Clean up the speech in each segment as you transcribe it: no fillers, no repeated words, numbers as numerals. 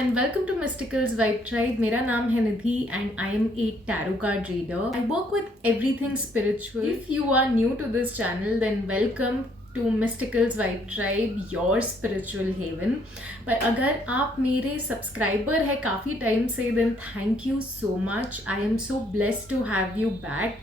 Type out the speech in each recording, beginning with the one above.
and welcome to Mysticals Vibe Tribe. मेरा नाम है निधि and I am a tarot card reader. I work with everything spiritual. If you are new to this channel, then welcome to Mysticals Vibe Tribe, your spiritual haven. पर अगर आप मेरे subscriber है काफ़ी time से, then thank you so much. I am so blessed to have you back.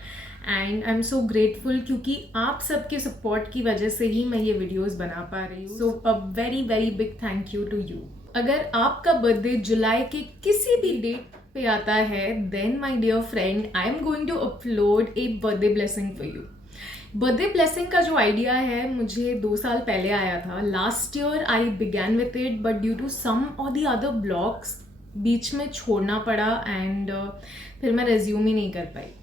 And I am so grateful क्योंकि आप सबके सपोर्ट की वजह से ही मैं ये वीडियोस बना पा रही हूँ. So a very very big thank you to you. अगर आपका बर्थडे जुलाई के किसी भी डेट पे आता है, then my dear friend, I am going to upload a birthday blessing for you. Birthday blessing का जो आइडिया है मुझे 2 साल पहले आया था. Last year I began with it, but due to some or the other blogs बीच में छोड़ना पड़ा एंड फिर मैं रेज्यूम ही नहीं कर पाई.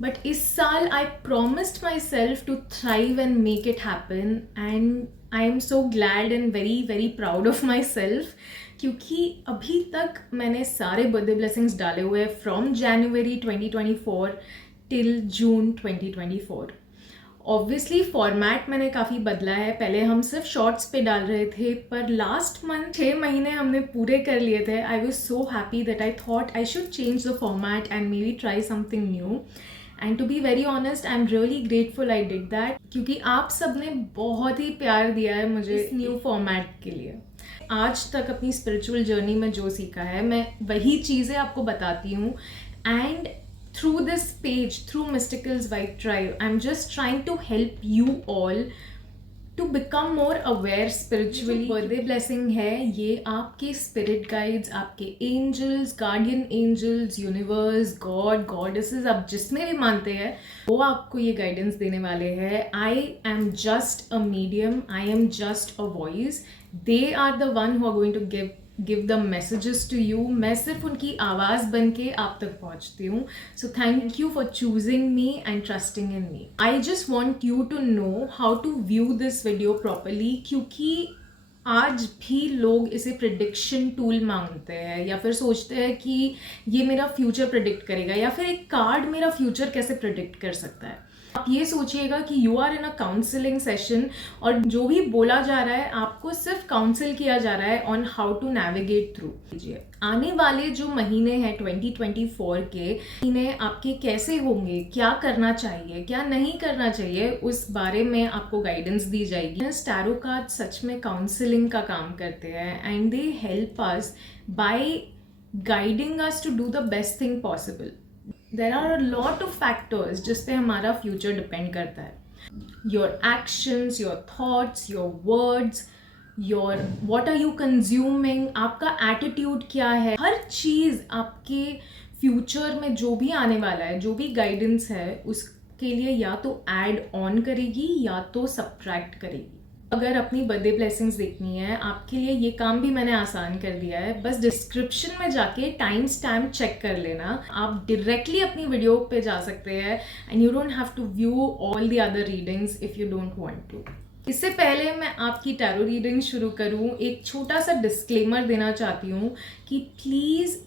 बट इस साल I promised myself to thrive and make it happen and I am so glad and very very proud of myself क्योंकि अभी तक मैंने सारे बर्थडे ब्लेसिंग्स डाले हुए हैं from January 2024 till June 2024. Obviously format मैंने काफ़ी बदला है. पहले हम सिर्फ शॉर्ट्स पे डाल रहे थे, पर लास्ट मंथ 6 महीने हमने पूरे कर लिए थे. I was so happy that I thought I should change the format and maybe try something new. And to be very honest, I am really grateful I did that क्योंकि आप सब ने बहुत ही प्यार दिया है मुझे इस न्यू फॉर्मेट के लिए. आज तक अपनी स्पिरिचुअल जर्नी में जो सीखा है मैं वही चीज़ें आपको बताती हूँ. And through this page, through Mysticals Vibe Tribe, I'm just trying to help you all to become more aware spiritually. Birthday blessing है ये आपके स्पिरिट गाइड्स, आपके angels, guardian angels, universe, god, goddesses, आप जिसमें भी मानते हैं वो आपको ये गाइडेंस देने वाले हैं. I am just a medium, I am just a voice. They are the one who are going to give the messages to you. मैं सिर्फ उनकी आवाज़ बन के आप तक पहुँचती हूँ. So thank you for choosing me and trusting in me. I just want you to know how to view this video properly क्योंकि आज भी लोग इसे प्रिडिक्शन टूल मांगते हैं या फिर सोचते हैं कि ये मेरा फ्यूचर प्रिडिक्ट करेगा या फिर एक कार्ड मेरा फ्यूचर कैसे प्रिडिक्ट कर सकता है. आप ये सोचिएगा कि you are in a counselling session और जो भी बोला जा रहा है आपको सिर्फ काउंसिल किया जा रहा है on how to navigate through. आने वाले जो महीने हैं 2024 के महीने आपके कैसे होंगे, क्या करना चाहिए, क्या नहीं करना चाहिए, उस बारे में आपको गाइडेंस दी जाएगी. टैरो कार्ड सच में काउंसलिंग का काम करते हैं and they help us by guiding us to do the best thing possible. There are a lot of factors जिस पे हमारा फ्यूचर डिपेंड करता है. Your actions, your thoughts, your words, your what are you consuming, आपका attitude क्या है, हर चीज़ आपके future में जो भी आने वाला है, जो भी गाइडेंस है उसके लिए या तो ऐड ऑन करेगी या तो सब्ट्रैक्ट करेगी. अगर अपनी बर्थडे ब्लेसिंग्स देखनी है आपके लिए ये काम भी मैंने आसान कर दिया है. बस डिस्क्रिप्शन में जाके टाइम स्टैम्प चेक कर लेना. आप डायरेक्टली अपनी वीडियो पे जा सकते हैं and you don't have to view all the other readings if you don't want to. इससे पहले मैं आपकी टैरो रीडिंग शुरू करूं, एक छोटा सा डिस्क्लेमर देना चाहती हूँ कि प्लीज़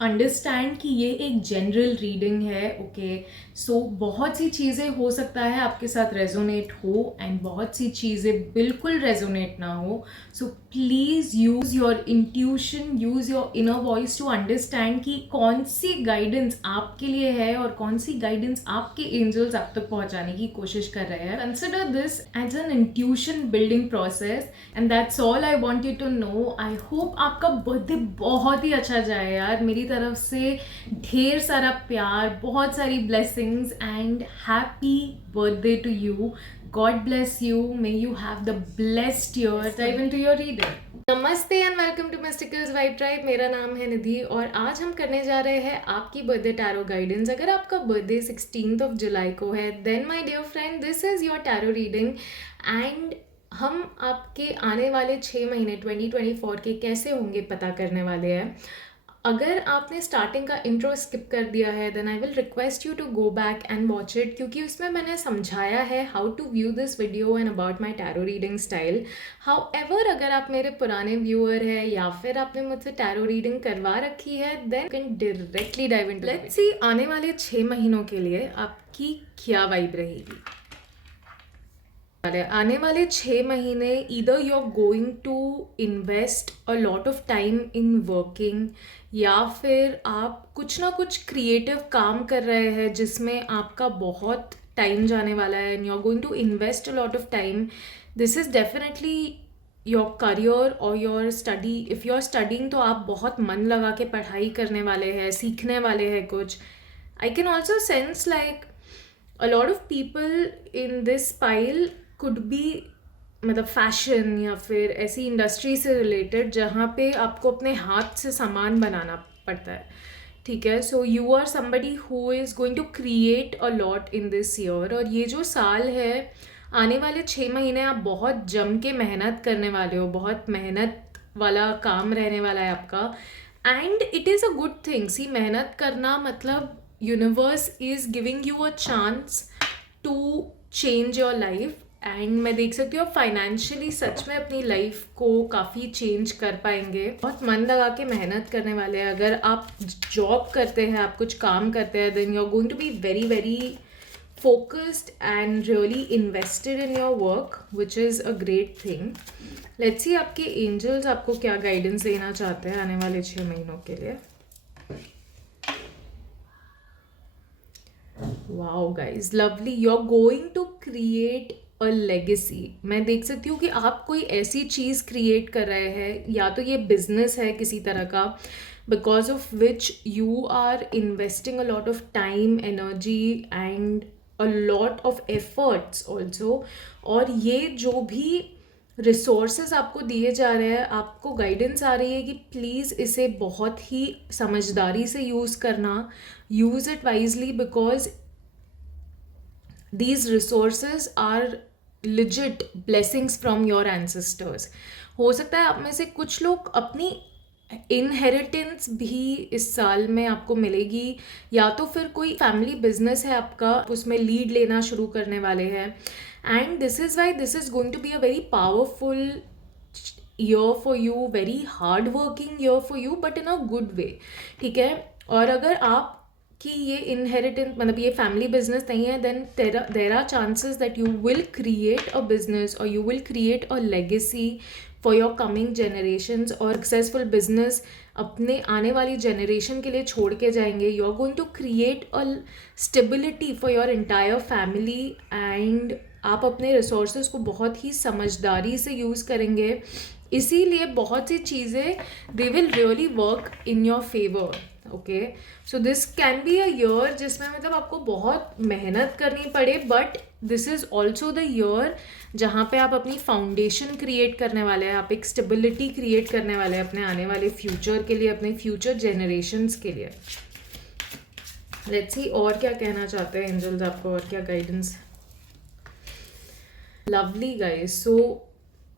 अंडरस्टैंड कि ये एक जनरल रीडिंग है. ओके, सो बहुत सी चीज़ें हो सकता है आपके साथ रेजोनेट हो एंड बहुत सी चीज़ें बिल्कुल रेजोनेट ना हो. So please use your intuition, use your inner voice to understand कि कौन सी गाइडेंस आपके लिए है और कौन सी गाइडेंस आपके एंजल्स आप तक पहुंचाने की कोशिश कर रहे हैं. Consider this as an intuition building process and that's all I want you to know. I hope आपका बर्थडे बहुत ही अच्छा जाए यार. मेरी तरफ से ढेर सारा प्यार, बहुत सारी blessings and happy birthday to you. God bless you. May you have the blessed year. Dive into your reading. नमस्ते and welcome to Mysticals vibe Tribe. मेरा नाम है निधि और आज हम करने जा रहे हैं आपकी बर्थडे टैरो गाइडेंस. अगर आपका बर्थडे 16 जुलाई को है, then my dear friend, this is your tarot reading and हम आपके आने वाले 6 महीने 2024 के कैसे होंगे पता करने वाले हैं. अगर आपने स्टार्टिंग का इंट्रो स्किप कर दिया है, then I will request you to go back and watch it क्योंकि उसमें मैंने समझाया है how to view this video and about my tarot reading style. However अगर आप मेरे पुराने व्यूअर हैं या फिर आपने मुझसे टैरो रीडिंग करवा रखी है, then can directly dive into. Let's see आने वाले 6 महीनों के लिए आपकी क्या वाइब रहेगी. आने वाले 6 महीने either you are going to invest a lot of time in working, या फिर आप कुछ ना कुछ क्रिएटिव काम कर रहे हैं जिसमें आपका बहुत टाइम जाने वाला है, and you are going to invest a lot of time. This is definitely your career or your study. If you are studying तो आप बहुत मन लगा के पढ़ाई करने वाले हैं, सीखने वाले हैं कुछ. I can also sense like a lot of people in this pile could be मतलब फैशन या फिर ऐसी इंडस्ट्री से रिलेटेड जहाँ पे आपको अपने हाथ से सामान बनाना पड़ता है. ठीक है, so you are somebody who is going to create a lot in this year. और ये जो साल है, आने वाले 6 महीने आप बहुत जम के मेहनत करने वाले हो, बहुत मेहनत वाला काम रहने वाला है आपका. And it is a good thing. See, मेहनत करना मतलब universe is giving you a chance to change your life. And मैं देख सकती हूँ फाइनेंशियली सच में अपनी लाइफ को काफ़ी चेंज कर पाएंगे. बहुत मन लगा के मेहनत करने वाले हैं. अगर आप जॉब करते हैं, आप कुछ काम करते हैं, then you are going to be very very focused and really invested in your work, which is a great thing. Let's see आपके angels आपको क्या guidance देना चाहते हैं आने वाले 6 महीनों के लिए. Wow guys, lovely. You're going to create a legacy. मैं देख सकती हूँ कि आप कोई ऐसी चीज़ create कर रहे हैं, या तो ये business है किसी तरह का, because of which you are investing a lot of time, energy and a lot of efforts also. और ये जो भी रिसोर्सेज आपको दिए जा रहे हैं, आपको गाइडेंस आ रही है कि प्लीज़ इसे बहुत ही समझदारी से यूज़ करना, use it wisely, because these resources are legit blessings from your ancestors. हो सकता है आप में से कुछ लोग अपनी इनहेरिटेंस भी इस साल में आपको मिलेगी, या तो फिर कोई फैमिली बिजनेस है आपका, उसमें लीड लेना शुरू करने वाले हैं. And this is why this is going to be a very powerful year for you, very hard working year for you, but in a good way. ठीक है, और अगर आप कि ये इनहेरिटेंस मतलब ये फैमिली बिजनेस नहीं है, then there are chances that you will create a business or you will create a legacy for your coming generations. और सक्सेसफुल बिजनेस अपने आने वाली जनरेशन के लिए छोड़ के जाएंगे. You are going to create a stability for your entire family, and आप अपने रिसोर्सेज को बहुत ही समझदारी से यूज़ करेंगे. इसीलिए बहुत सी चीज़ें they will really work in your favour. Okay, so this can be a year जिसमें मतलब आपको बहुत मेहनत करनी पड़े, but this is also the year जहाँ पे आप अपनी फाउंडेशन क्रिएट करने वाले हैं, आप एक स्टेबिलिटी क्रिएट करने वाले हैं अपने आने वाले फ्यूचर के लिए, अपने फ्यूचर जनरेशन्स के लिए. लेट्स सी और क्या कहना चाहते हैं एंजल्स आपको, और क्या गाइडेंस. Lovely guys. सो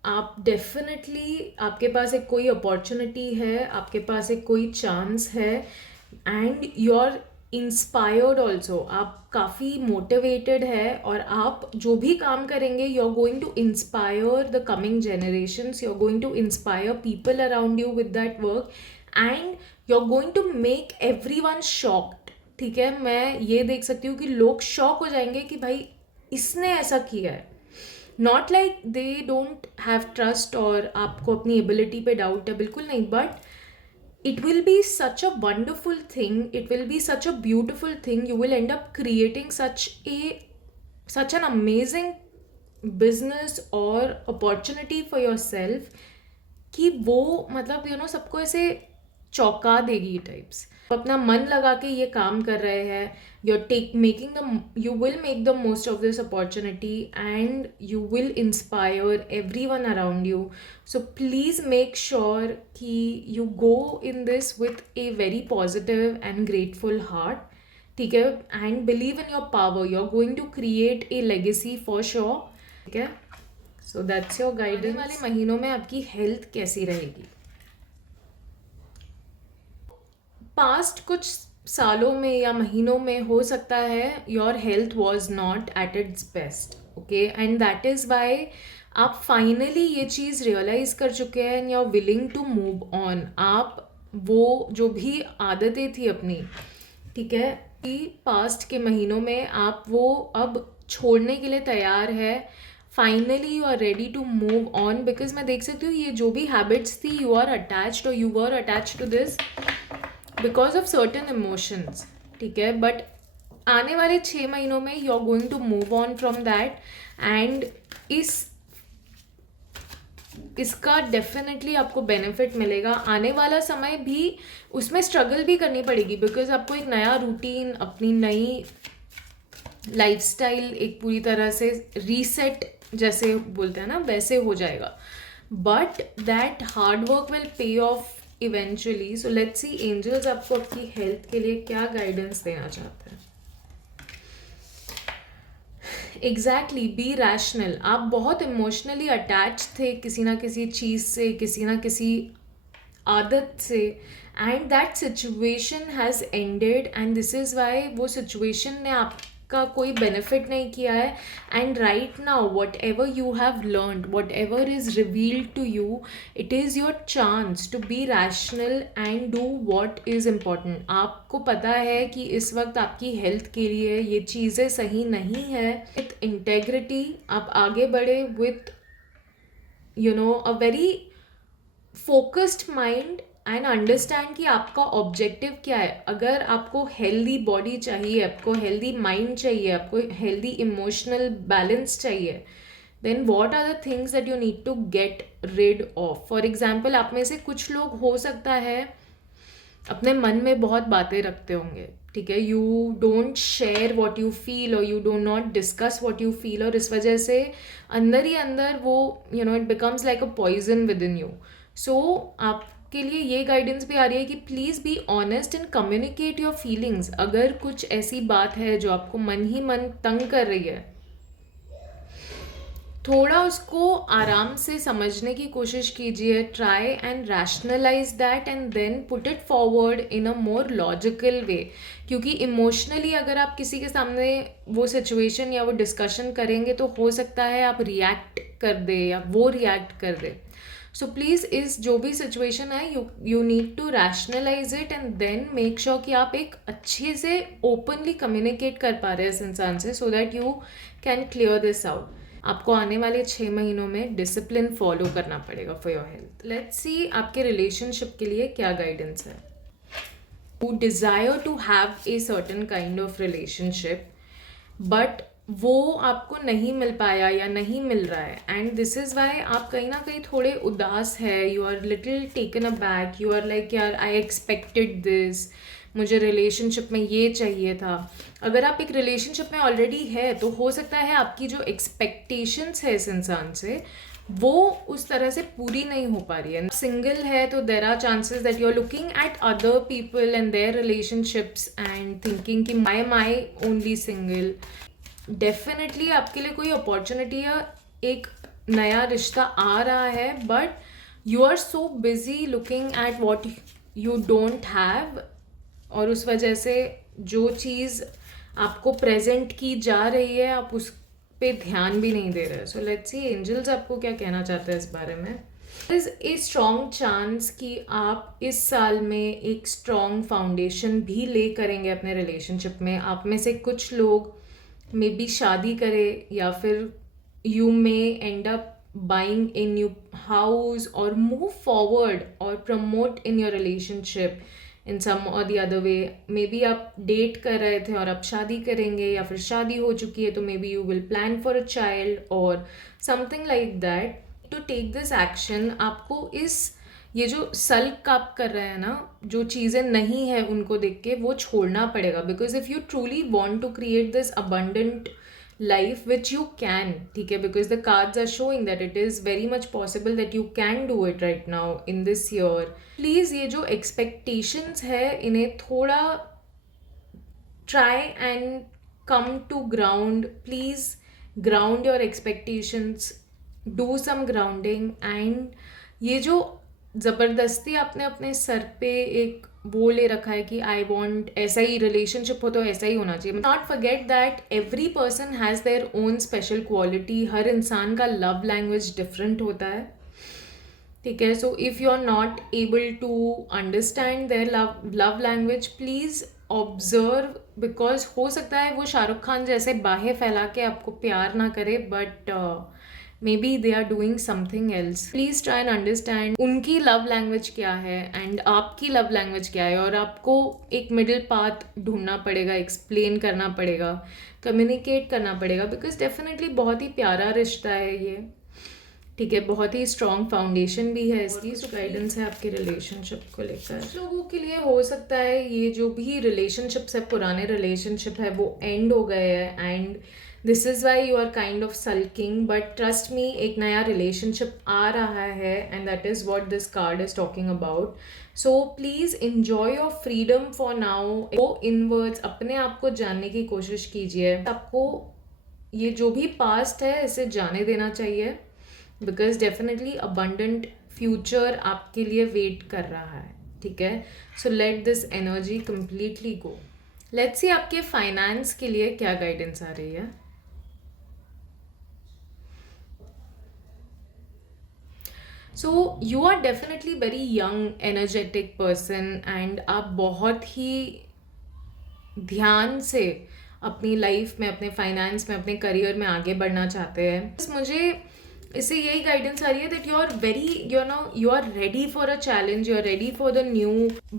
आप डेफिनेटली, आपके पास एक कोई अपॉर्चुनिटी है, आपके पास एक कोई चांस है, and you are inspired also. आप काफ़ी मोटिवेटेड है, और आप जो भी काम करेंगे you are going to inspire the coming generations, you are going to inspire people around you with that work, and you are going to make everyone shocked. ठीक है, मैं ये देख सकती हूँ कि लोग शॉक हो जाएंगे कि भाई इसने ऐसा किया है. Not like they don't have trust और आपको अपनी एबिलिटी पे डाउट है, बिल्कुल नहीं, but it will B such a wonderful thing, it will B such a beautiful thing. You will and up creating such an amazing business और opportunity for your self, कि वो मतलब यू नो सबको ऐसे चौंका देगी टाइप्स. अपना मन लगा के ये काम कर रहे हैं, you will make the most of this opportunity, and you will inspire everyone around you. So please make sure कि you go in this with a very positive and grateful heart. ठीक है, and believe in your power. You are going to create a legacy for sure. ठीक है, so that's your guidance. वाले महीनों में आपकी health कैसी रहेगी? पास्ट कुछ सालों में या महीनों में हो सकता है your health was not at its best. Okay, and that is why आप फाइनली ये चीज़ रियलाइज़ कर चुके हैं, and you are willing to move on. आप वो जो भी आदतें थी अपनी, ठीक है, कि पास्ट के महीनों में आप वो अब छोड़ने के लिए तैयार है. Finally you are ready to move on, because मैं देख सकती हूँ ये जो भी हैबिट्स थी, यू आर अटैच्ड और you were attached to this because of certain emotions, ठीक है. बट आने वाले 6 महीनों में यू आर गोइंग टू मूव ऑन फ्रॉम दैट, एंड इसका डेफिनेटली आपको बेनिफिट मिलेगा. आने वाला समय भी उसमें स्ट्रगल भी करनी पड़ेगी, बिकॉज आपको एक नया रूटीन, अपनी नई लाइफस्टाइल एक पूरी तरह से रीसेट जैसे बोलते हैं ना, वैसे हो जाएगा. But that hard work will pay off eventually. So let's see angels आपको आपकी हेल्थ के लिए क्या गाइडेंस देना चाहते हैं. Exactly, B rational. आप बहुत इमोशनली अटैच थे किसी ना किसी चीज़ से, किसी ना किसी आदत से, and that situation has ended, and this is why वो सिचुएशन ने आपका कोई बेनिफिट नहीं किया है. And right now whatever you have learned, whatever is revealed to you, it is your chance to be rational and do what is important. आपको पता है कि इस वक्त आपकी हेल्थ के लिए ये चीज़ें सही नहीं है. विथ इंटेग्रिटी आप आगे बढ़े, with a very focused mind, and understand कि आपका ऑब्जेक्टिव क्या है. अगर आपको हेल्दी बॉडी चाहिए, आपको हेल्दी माइंड चाहिए, आपको हेल्दी इमोशनल बैलेंस चाहिए, then what are the things that you need to get rid of. For example, आप में से कुछ लोग हो सकता है अपने मन में बहुत बातें रखते होंगे, ठीक है. You don't share what you feel, or you do not discuss what you feel, और इस वजह से अंदर ही अंदर वो it becomes like a poison within you. So आपके लिए ये गाइडेंस भी आ रही है कि please be honest and communicate your feelings. अगर कुछ ऐसी बात है जो आपको मन ही मन तंग कर रही है, थोड़ा उसको आराम से समझने की कोशिश कीजिए. Try and rationalise that and then put it forward in a more logical way. क्योंकि इमोशनली अगर आप किसी के सामने वो सिचुएशन या वो डिस्कशन करेंगे तो हो सकता है आप रिएक्ट कर दे या वो रिएक्ट कर दे. सो प्लीज़ इस जो भी सिचुएशन है, you need to rationalise it and then make sure कि आप एक अच्छे से ओपनली कम्युनिकेट कर पा रहे हैं इस इंसान से, सो that you can clear this out. आपको आने वाले 6 महीनों में डिसिप्लिन फॉलो करना पड़ेगा for your health. Let's see आपके रिलेशनशिप के लिए क्या गाइडेंस है. You desire to have a certain kind of relationship, but वो आपको नहीं मिल पाया या नहीं मिल रहा है, एंड दिस इज़ वाई आप कहीं ना कहीं थोड़े उदास है. You are little taken aback, you are like यार आई एक्सपेक्टेड दिस, मुझे रिलेशनशिप में ये चाहिए था. अगर आप एक रिलेशनशिप में ऑलरेडी है तो हो सकता है आपकी जो एक्सपेक्टेशंस है इस इंसान से वो उस तरह से पूरी नहीं हो पा रही है. सिंगल है तो there are chances that you are looking at other people and their relationships and thinking कि माई ओनली सिंगल. डेफिनेटली आपके लिए कोई अपॉर्चुनिटी या एक नया रिश्ता आ रहा है, but you are so busy looking at what you don't have, और उस वजह से जो चीज़ आपको प्रेजेंट की जा रही है आप उस पे ध्यान भी नहीं दे रहे. सो लेट्स सी एंजल्स आपको क्या कहना चाहते हैं इस बारे में. इज ए स्ट्रॉन्ग चांस कि आप इस साल में एक स्ट्रॉन्ग फाउंडेशन भी ले करेंगे अपने रिलेशनशिप में. आप में से कुछ लोग मे बी शादी करें, या फिर you may end up buying a new house or move forward or promote in your relationship in some or the other way. Maybe आप डेट कर रहे थे और अब शादी करेंगे, या फिर शादी हो चुकी है तो maybe you will plan for a child or something like that. To take this action आपको ये जो सल्क आप कर रहे हैं ना, जो चीज़ें नहीं है उनको देख के वो छोड़ना पड़ेगा. Because if you truly want to create this abundant life which you can, ठीक है, because the cards are showing that it is very much possible that you can do it right now in this year. Please ये जो expectations है इन्हें थोड़ा try and come to ground. Please ground your expectations, do some grounding, and ये जो ज़बरदस्ती आपने अपने सर पे एक वो ले रखा है कि आई वॉन्ट ऐसा ही रिलेशनशिप हो तो ऐसा ही होना चाहिए. Not forget that every person has their own special quality. हर इंसान का लव लैंग्वेज डिफरेंट होता है, ठीक है. So if you are not able to understand their love language, please observe, because हो सकता है वो शाहरुख खान जैसे बाहें फैला के आपको प्यार ना करे, but maybe they are doing something else. Please try and understand उनकी लव लैंग्वेज क्या है एंड आपकी लव लैंग्वेज क्या है, और आपको एक मिडिल पाथ ढूंढना पड़ेगा, एक्सप्लेन करना पड़ेगा, कम्युनिकेट करना पड़ेगा, बिकॉज डेफिनेटली बहुत ही प्यारा रिश्ता है ये. ठीक है, बहुत ही स्ट्रॉन्ग फाउंडेशन भी है इसकी. गाइडेंस है आपके रिलेशनशिप को लेकर. कुछ लोगों के लिए हो सकता है ये जो भी रिलेशनशिप्स है, पुराने रिलेशनशिप है, वो एंड हो गए हैं and this is why you are kind of sulking. But trust me, एक नया रिलेशनशिप आ रहा है and that is what this card is talking about. So please enjoy your freedom for now. Go inwards, अपने आप को जानने की कोशिश कीजिए. आपको ये जो भी पास्ट है इसे जाने देना चाहिए, बिकॉज डेफिनेटली अबंडेंट फ्यूचर आपके लिए वेट कर रहा है. ठीक है, so let this energy completely go. Let's see आपके फाइनेंस के लिए क्या गाइडेंस आ रही है. So you are definitely very young energetic person and आप बहुत ही ध्यान से अपनी लाइफ में, अपने फाइनेंस में, अपने करियर में आगे बढ़ना चाहते हैं. बस मुझे इससे यही गाइडेंस आ रही है that you are very, you are ready for a challenge, you are ready for the new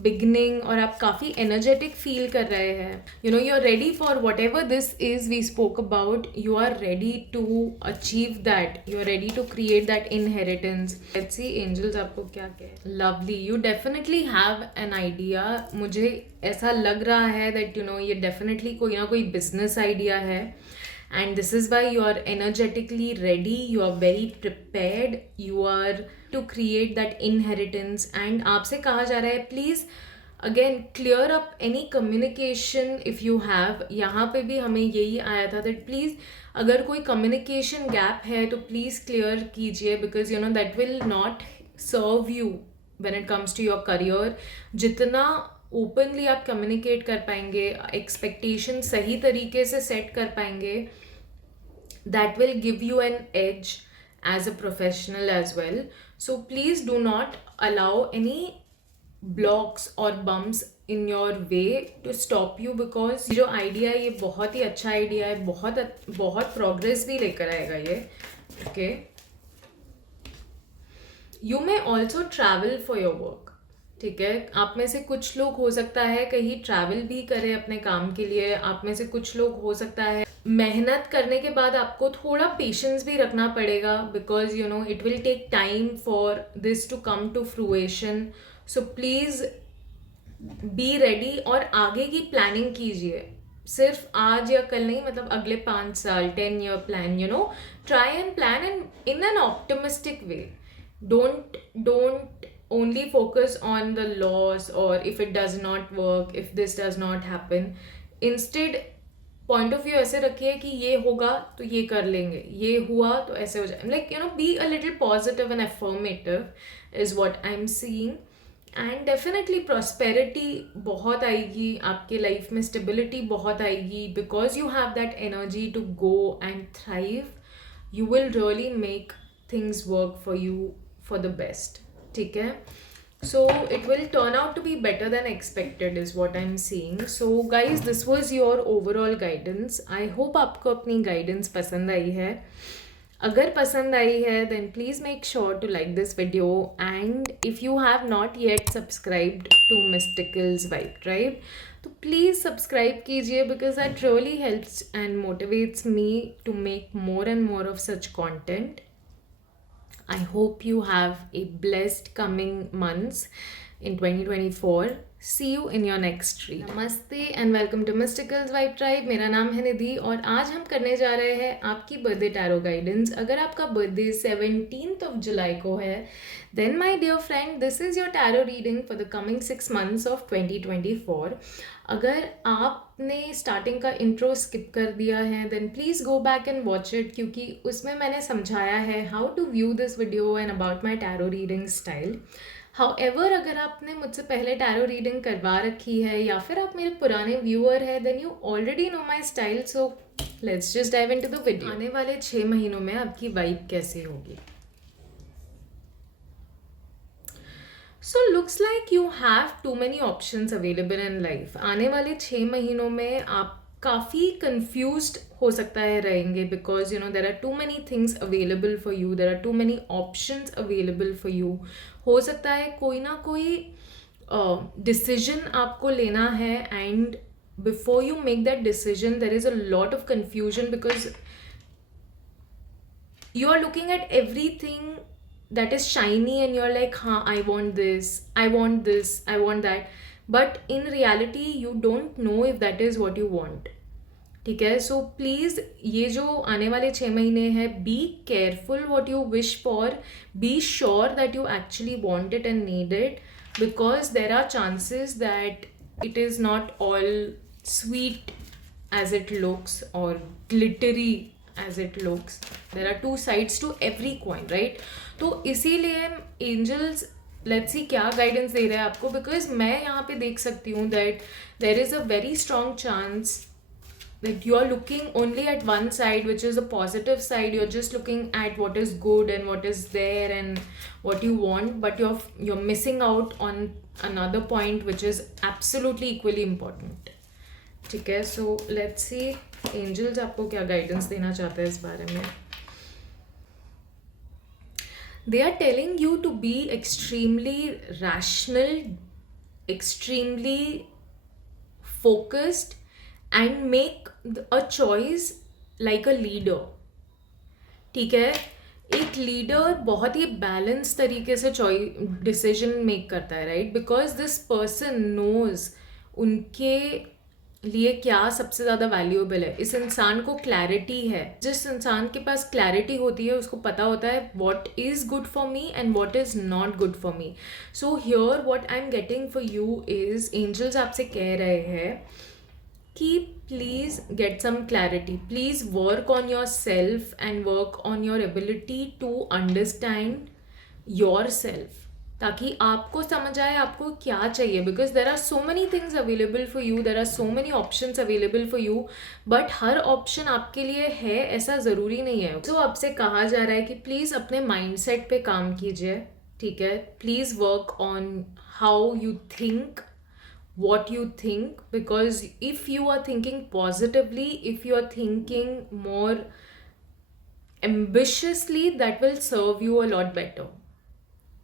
beginning, और आप काफ़ी एनर्जेटिक फील कर रहे हैं. You are ready for whatever this is we spoke about. You are ready to achieve that, you are ready to create that inheritance. Let's see angels आपको क्या कहे. Lovely, you definitely have an idea. मुझे ऐसा लग रहा है that ये definitely कोई ना कोई बिजनेस आइडिया है. And this is why you are energetically ready, you are very prepared, you are to create that inheritance. And आपसे कहा जा रहा है please again clear up any communication if you have. यहाँ पे भी हमें यही आया था that please अगर कोई communication gap है तो please clear कीजिए, because that will not serve you when it comes to your career. जितना ओपनली आप कम्युनिकेट कर पाएंगे, एक्सपेक्टेशन सही तरीके से सेट कर पाएंगे, that will give you an edge as a professional as well. So please do not allow any blocks or bumps in your way to stop you, because जो idea है ये बहुत ही अच्छा आइडिया है, बहुत प्रोग्रेस भी लेकर आएगा ये. Okay, you may also travel for your work. ठीक है, आप में से कुछ लोग हो सकता है कहीं ट्रैवल भी करें अपने काम के लिए. आप में से कुछ लोग हो सकता है मेहनत करने के बाद आपको थोड़ा पेशेंस भी रखना पड़ेगा, because it will take time for this to come to fruition. So please be ready और आगे की प्लानिंग कीजिए. सिर्फ आज या कल नहीं, मतलब अगले 5 साल, 10 year plan. Try and plan in an optimistic way. Don't only focus on the loss, or if it does not work, if this does not happen. Instead, point of view ऐसे रखिए कि ये होगा तो ये कर लेंगे, ये हुआ तो ऐसे हो जाए. Like be a little positive and affirmative is what I am seeing. And definitely prosperity बहुत आएगी आपके लाइफ में, स्टेबिलिटी बहुत आएगी, because you have that energy to go and thrive. You will really make things work for you for the best. ठीक है, so it will turn out to be better than expected is what I'm seeing. So guys, this was your overall guidance. I hope आपको अपनी guidance पसंद आई है. अगर पसंद आई है then please make sure to like this video, and if you have not yet subscribed to Mysticals Vibe Tribe, तो please subscribe कीजिए, because that really helps and motivates me to make more and more of such content. I hope you have a blessed coming months in 2024. See you in your next stream. Namaste and welcome to Mysticals Vibe Tribe. मेरा नाम है निधि और आज हम करने जा रहे हैं आपकी बर्थडे टैरो गाइडेंस. अगर आपका बर्थडे 17th of July को है, then my dear friend, this is your tarot reading for the coming 6 months of 2024. अगर आपने स्टार्टिंग का इंट्रो स्किप कर दिया है then please go back and watch it, क्योंकि उसमें मैंने समझाया है how to view this video and about my tarot reading style. However अगर आपने मुझसे पहले टैरो रीडिंग करवा रखी है या फिर आप मेरे पुराने व्यूअर हैं, then you already know my style. So let's just dive into the video. आने वाले 6 महीनों में आपकी वाइब कैसी होगी. So looks like you have too many options available in life. आने वाले 6 महीनों में आप काफ़ी कंफ्यूज्ड हो सकता है रहेंगे, because there are too many things available for you, there are too many options available for you. हो सकता है कोई ना कोई डिसीजन आपको लेना है, and before you make that decision there is a lot of confusion, because you are looking at everything that is shiny and you're like, I want this, I want this, I want that, but in reality you don't know if that is what you want. ठीक है. So please ये जो आने वाले 6 महीने हैं, be careful what you wish for, be sure that you actually want it and need it, because there are chances that it is not all sweet as it looks or glittery as it looks. There are two sides to every coin, right? तो इसीलिए angels, let's see क्या guidance दे रहे हैं आपको, because मैं यहाँ पे देख सकती हूँ that there is a very strong chance that you are looking only at one side, which is a positive side. You're just looking at what is good and what is there and what you want, but you're missing out on another point which is absolutely equally important. ठीक है. सो let's see angels आपको क्या guidance देना चाहते हैं इस बारे में. They are telling you to be extremely rational, extremely focused and make a choice like a leader. ठीक है. एक लीडर बहुत ही बैलेंस तरीके से डिसीजन मेक करता है, right? Because this person knows उनके लिए क्या सबसे ज़्यादा वैल्यूएबल है. इस इंसान को क्लैरिटी है. जिस इंसान के पास क्लैरिटी होती है उसको पता होता है what is good for me and what is not good for me. So here what I am getting for you is, angels आपसे कह रहे हैं कि please get some clarity, please work on your self and work on your ability to understand your self, ताकि आपको समझ आए आपको क्या चाहिए. Because there are so many things available for you, there are so many options available for you, but her option आपके लिए है ऐसा ज़रूरी नहीं है. तो आपसे कहा जा रहा है कि प्लीज़ अपने माइंडसेट पे काम कीजिए. ठीक है. Please work on how you think, what you think, because if you are thinking positively, if you are thinking more ambitiously, that will serve you a lot better.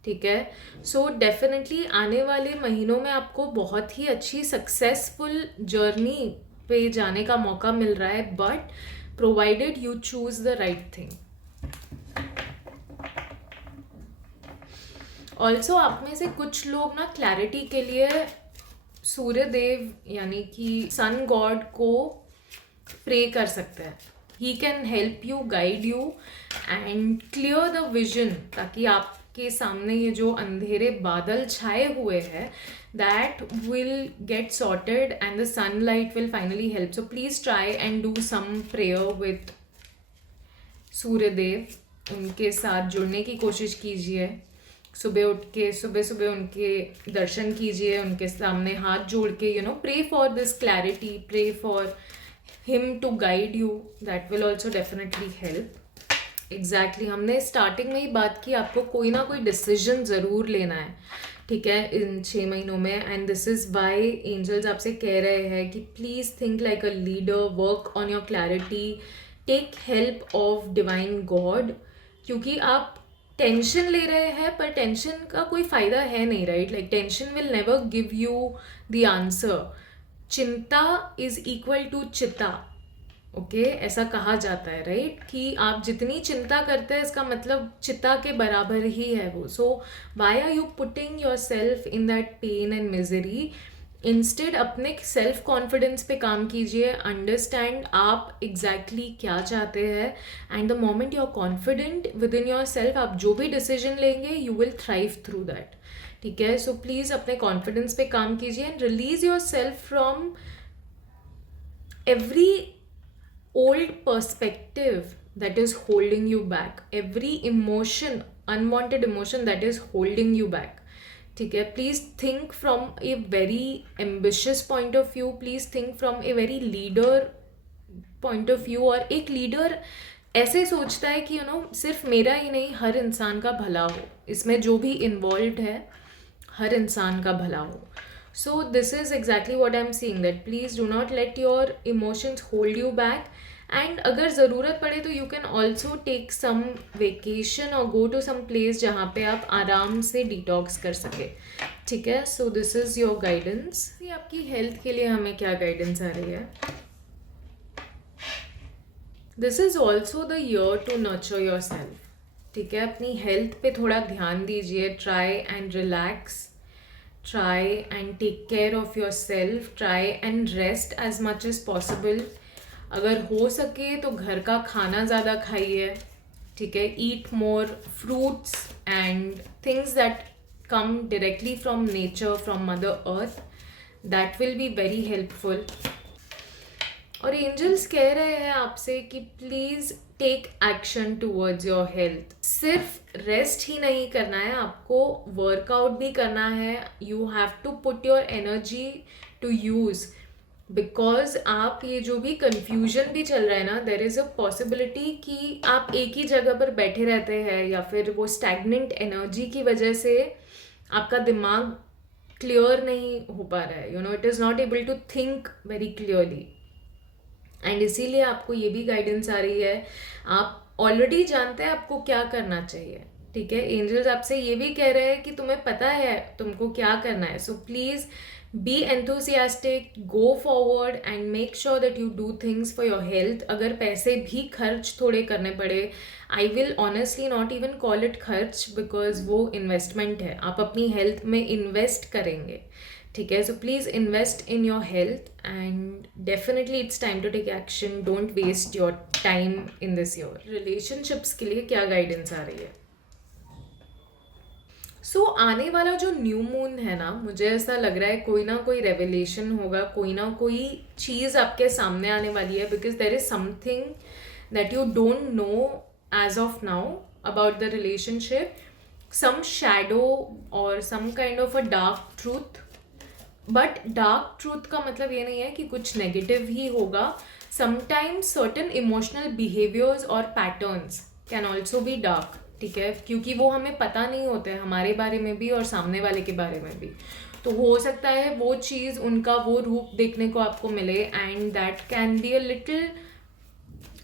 ठीक है. सो डेफिनेटली आने वाले महीनों में आपको बहुत ही अच्छी सक्सेसफुल जर्नी पे जाने का मौका मिल रहा है, but provided you choose the right thing. Also आप में से कुछ लोग ना क्लैरिटी के लिए सूर्य देव यानी कि सन गॉड को प्रे कर सकते हैं. He can help you, guide you and clear the vision, ताकि आपके सामने ये जो अंधेरे बादल छाए हुए हैं that will get sorted and the sunlight will finally help. So please try and do some prayer with Surya Dev. उनके साथ जुड़ने की कोशिश कीजिए. सुबह उठ के सुबह उनके दर्शन कीजिए, उनके सामने हाथ जोड़ के pray for this clarity, pray for him to guide you. That will also definitely help. Exactly हमने स्टार्टिंग में ही बात की, आपको कोई ना कोई डिसीजन ज़रूर लेना है. ठीक है, इन 6 महीनों में. And this is why angels आपसे कह रहे हैं कि please think like a leader, work on your clarity, take help of divine god. क्योंकि आप टेंशन ले रहे हैं पर टेंशन का कोई फ़ायदा है नहीं, right? Like tension will never give you the answer. चिंता इज़ इक्वल टू चिता. ओके, ऐसा कहा जाता है, राइट? कि आप जितनी चिंता करते हैं इसका मतलब चिता के बराबर ही है वो. So why are you putting yourself in that pain and misery? Instead अपने सेल्फ कॉन्फिडेंस पे काम कीजिए. अंडरस्टैंड आप एग्जैक्टली क्या चाहते हैं, and the moment you are confident within yourself, आप जो भी डिसीजन लेंगे you will thrive through that. ठीक है. सो प्लीज़ अपने कॉन्फिडेंस पे काम कीजिए and release yourself from every old perspective that is holding you back, every emotion, unwanted emotion that is holding you back. ठीक है. Please think from a very ambitious point of view, please think from a very leader point of view. और एक leader ऐसे सोचता है कि सिर्फ मेरा ही नहीं, हर इंसान का भला हो, इसमें जो भी इन्वॉल्व है हर इंसान का भला हो. So this is exactly what I'm saying, that please do not let your emotions hold you back. And अगर ज़रूरत पड़े तो you can also take some vacation or go to some place जहाँ पे आप आराम से detox कर सके. ठीक है. So this is your guidance. ये आपकी health के लिए हमें क्या guidance आ रही है? This is also the year to nurture yourself. ठीक है. अपनी health पे थोड़ा ध्यान दीजिए. Try and relax. Try and take care of yourself. Try and rest as much as possible. अगर हो सके तो घर का खाना ज़्यादा खाइए. ठीक है. Eat more fruits and things that come directly from nature, from Mother Earth. That will be very helpful. और एंजल्स कह रहे हैं आपसे कि please take action towards your health. सिर्फ रेस्ट ही नहीं करना है, आपको वर्कआउट भी करना है. You have to put your energy to use, because आप ये जो भी कन्फ्यूजन भी चल रहा है ना, देर इज़ अ पॉसिबिलिटी कि आप एक ही जगह पर बैठे रहते हैं या फिर वो स्टैगनेंट एनर्जी की वजह से आपका दिमाग क्लियर नहीं हो पा रहा है. It is not able to think very clearly. And इसीलिए आपको ये भी गाइडेंस आ रही है. आप ऑलरेडी जानते हैं आपको क्या करना चाहिए. ठीक है. एंजल्स आपसे ये भी कह रहे हैं कि तुम्हें पता है तुमको क्या करना है. So please be enthusiastic, go forward and make sure that you do things for your health. अगर पैसे भी खर्च थोड़े करने पड़े, I will honestly not even call it खर्च, बिकॉज वो इन्वेस्टमेंट है. आप अपनी हेल्थ में इन्वेस्ट करेंगे. ठीक है. So please invest in your health and definitely it's time to take action. Don't waste your time in this year. Relationships के लिए क्या गाइडेंस आ रही है? सो आने वाला जो न्यू मून है ना, मुझे ऐसा लग रहा है कोई ना कोई रेवलेशन होगा, कोई ना कोई चीज़ आपके सामने आने वाली है. Because there is something that you don't know as of now about the relationship. Some shadow or some kind of a dark truth. But dark truth का मतलब ये नहीं है कि कुछ नेगेटिव ही होगा. समटाइम्स सर्टन इमोशनल बिहेवियर्स और patterns can also be dark. ठीक है. क्योंकि वो हमें पता नहीं होते हमारे बारे में भी और सामने वाले के बारे में भी. तो हो सकता है वो चीज़, उनका वो रूप देखने को आपको मिले and that can be a little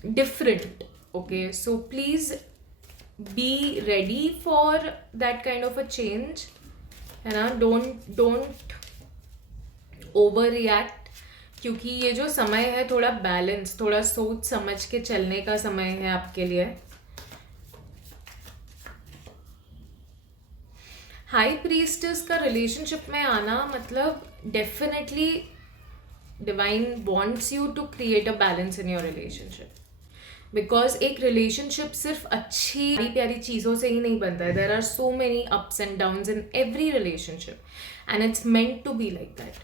different. Okay. So please be ready for that kind of a change, है ना. डोंट ओवर रिएक्ट, क्योंकि ये जो समय है थोड़ा बैलेंस, थोड़ा सोच समझ के चलने का समय है आपके लिए. हाई प्रीस्टेस का रिलेशनशिप में आना मतलब definitely divine wants you to create a balance in your relationship. Because एक रिलेशनशिप सिर्फ अच्छी प्यारी चीज़ों से ही नहीं बनता है. There are so many ups and downs in every relationship and it's meant to be like that.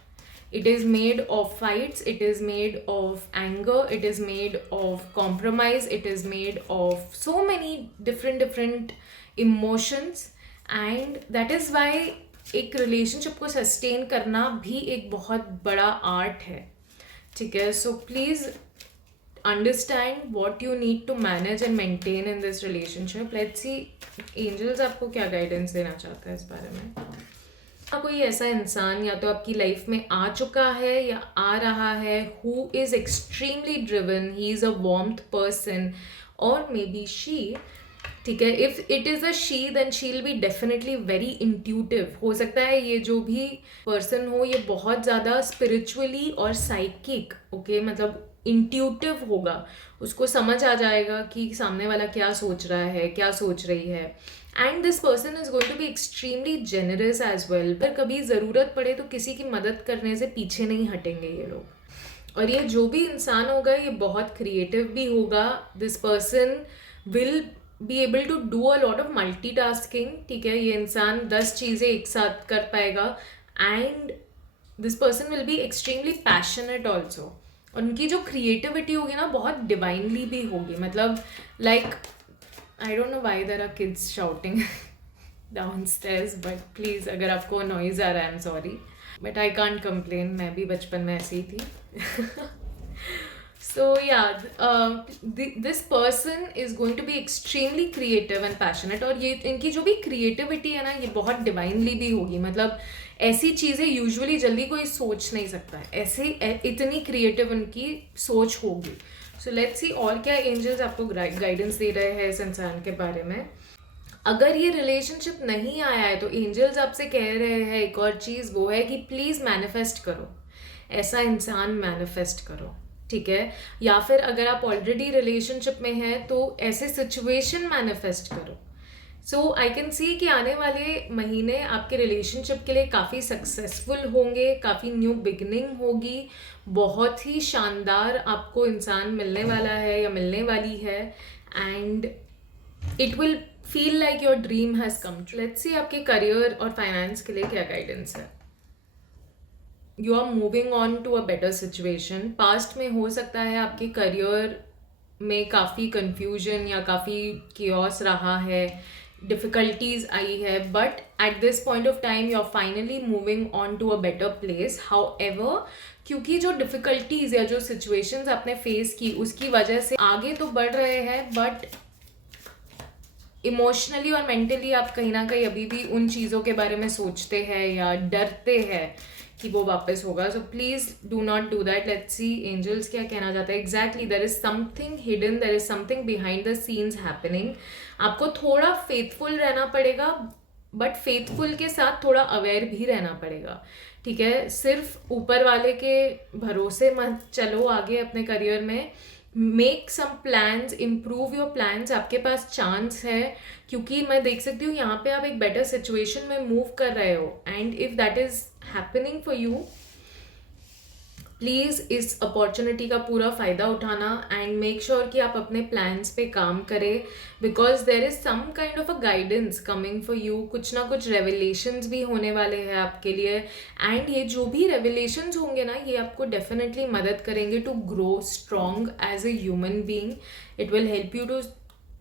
It is made of fights, it is made of anger, it is made of compromise, it is made of so many different emotions, and that is why एक relationship को sustain करना भी एक बहुत बड़ा art है. ठीक है. So please understand what you need to manage and maintain in this relationship. Let's see angels आपको क्या guidance देना चाहता है इस बारे में. कोई ऐसा इंसान या तो आपकी लाइफ में आ चुका है या आ रहा है who is extremely driven, he is a warmth person, और मे बी शी. ठीक है. If it is a she then she will be definitely very intuitive. हो सकता है ये जो भी पर्सन हो ये बहुत ज़्यादा स्पिरिचुअली और साइकिक, ओके, मतलब इंट्यूटिव होगा. उसको समझ आ जाएगा कि सामने वाला क्या सोच रहा है, क्या सोच रही है. And this person is going to be extremely generous as well. पर कभी ज़रूरत पड़े तो किसी की मदद करने से पीछे नहीं हटेंगे ये लोग. और ये जो भी इंसान होगा ये बहुत क्रिएटिव भी होगा. This person will be able to do a lot of multitasking. ठीक है. ये इंसान 10 चीज़ें एक साथ कर पाएगा. And this person will be extremely passionate also. और उनकी जो क्रिएटिविटी होगी ना बहुत डिवाइनली भी होगी. मतलब like I don't know why there are kids shouting downstairs, but please अगर आपको noise आ रहा है I'm sorry, but I can't complain. मैं भी बचपन में ऐसी ही थी. So yeah, this person is going to be extremely creative and passionate. और ये इनकी जो भी creativity है ना ये बहुत divinely भी होगी. मतलब ऐसी चीज़ें यूजुअली जल्दी कोई सोच नहीं सकता है, ऐसे इतनी क्रिएटिव उनकी सोच होगी. सो लेट्स सी और क्या एंजल्स आपको गाइडेंस दे रहे हैं इस इंसान के बारे में. अगर ये रिलेशनशिप नहीं आया है तो एंजल्स आपसे कह रहे हैं एक और चीज़, वो है कि प्लीज़ मैनिफेस्ट करो, ऐसा इंसान मैनिफेस्ट करो, ठीक है. या फिर अगर आप ऑलरेडी रिलेशनशिप में हैं तो ऐसे सिचुएशन मैनिफेस्ट करो. सो आई कैन सी कि आने वाले महीने आपके रिलेशनशिप के लिए काफ़ी सक्सेसफुल होंगे, काफ़ी न्यू बिगनिंग होगी, बहुत ही शानदार आपको इंसान मिलने वाला है या मिलने वाली है, and it will feel like your dream has come true. Let's see आपके करियर और फाइनेंस के लिए क्या गाइडेंस है. You are moving on to a better situation. Past में हो सकता है आपके करियर में काफ़ी कंफ्यूजन या काफ़ी कियोस रहा है, डिफ़िकल्टीज आई है, but at this point of time you are finally moving on to a better place. However, क्योंकि जो डिफ़िकल्टीज या जो सिचुएशंस आपने फेस की उसकी वजह से आगे तो बढ़ रहे हैं, बट इमोशनली और मेंटली आप कहीं ना कहीं अभी भी उन चीज़ों के बारे में सोचते हैं या डरते हैं कि वो वापस होगा. So please do not do that. Let's see angels क्या कहना चाहता है. Exactly, there is something hidden, there is something behind the scenes happening. आपको थोड़ा फेथफुल रहना पड़ेगा, बट फेथफुल के साथ थोड़ा अवेयर भी रहना पड़ेगा, ठीक है. सिर्फ ऊपर वाले के भरोसे मत चलो आगे अपने करियर में. Make some plans, improve your plans. आपके पास चांस है, क्योंकि मैं देख सकती हूँ यहाँ पे आप एक बेटर सिचुएशन में मूव कर रहे हो, and if that is happening for you, please इस अपॉर्चुनिटी का पूरा फ़ायदा उठाना एंड मेक श्योर कि आप अपने प्लान्स पे काम करें, because there is some kind of a guidance coming for you. कुछ ना कुछ रेवलेशंस भी होने वाले हैं आपके लिए, एंड ये जो भी रेवलेशंस होंगे ना, ये आपको डेफिनेटली मदद करेंगे to grow strong as a human being. It will help you to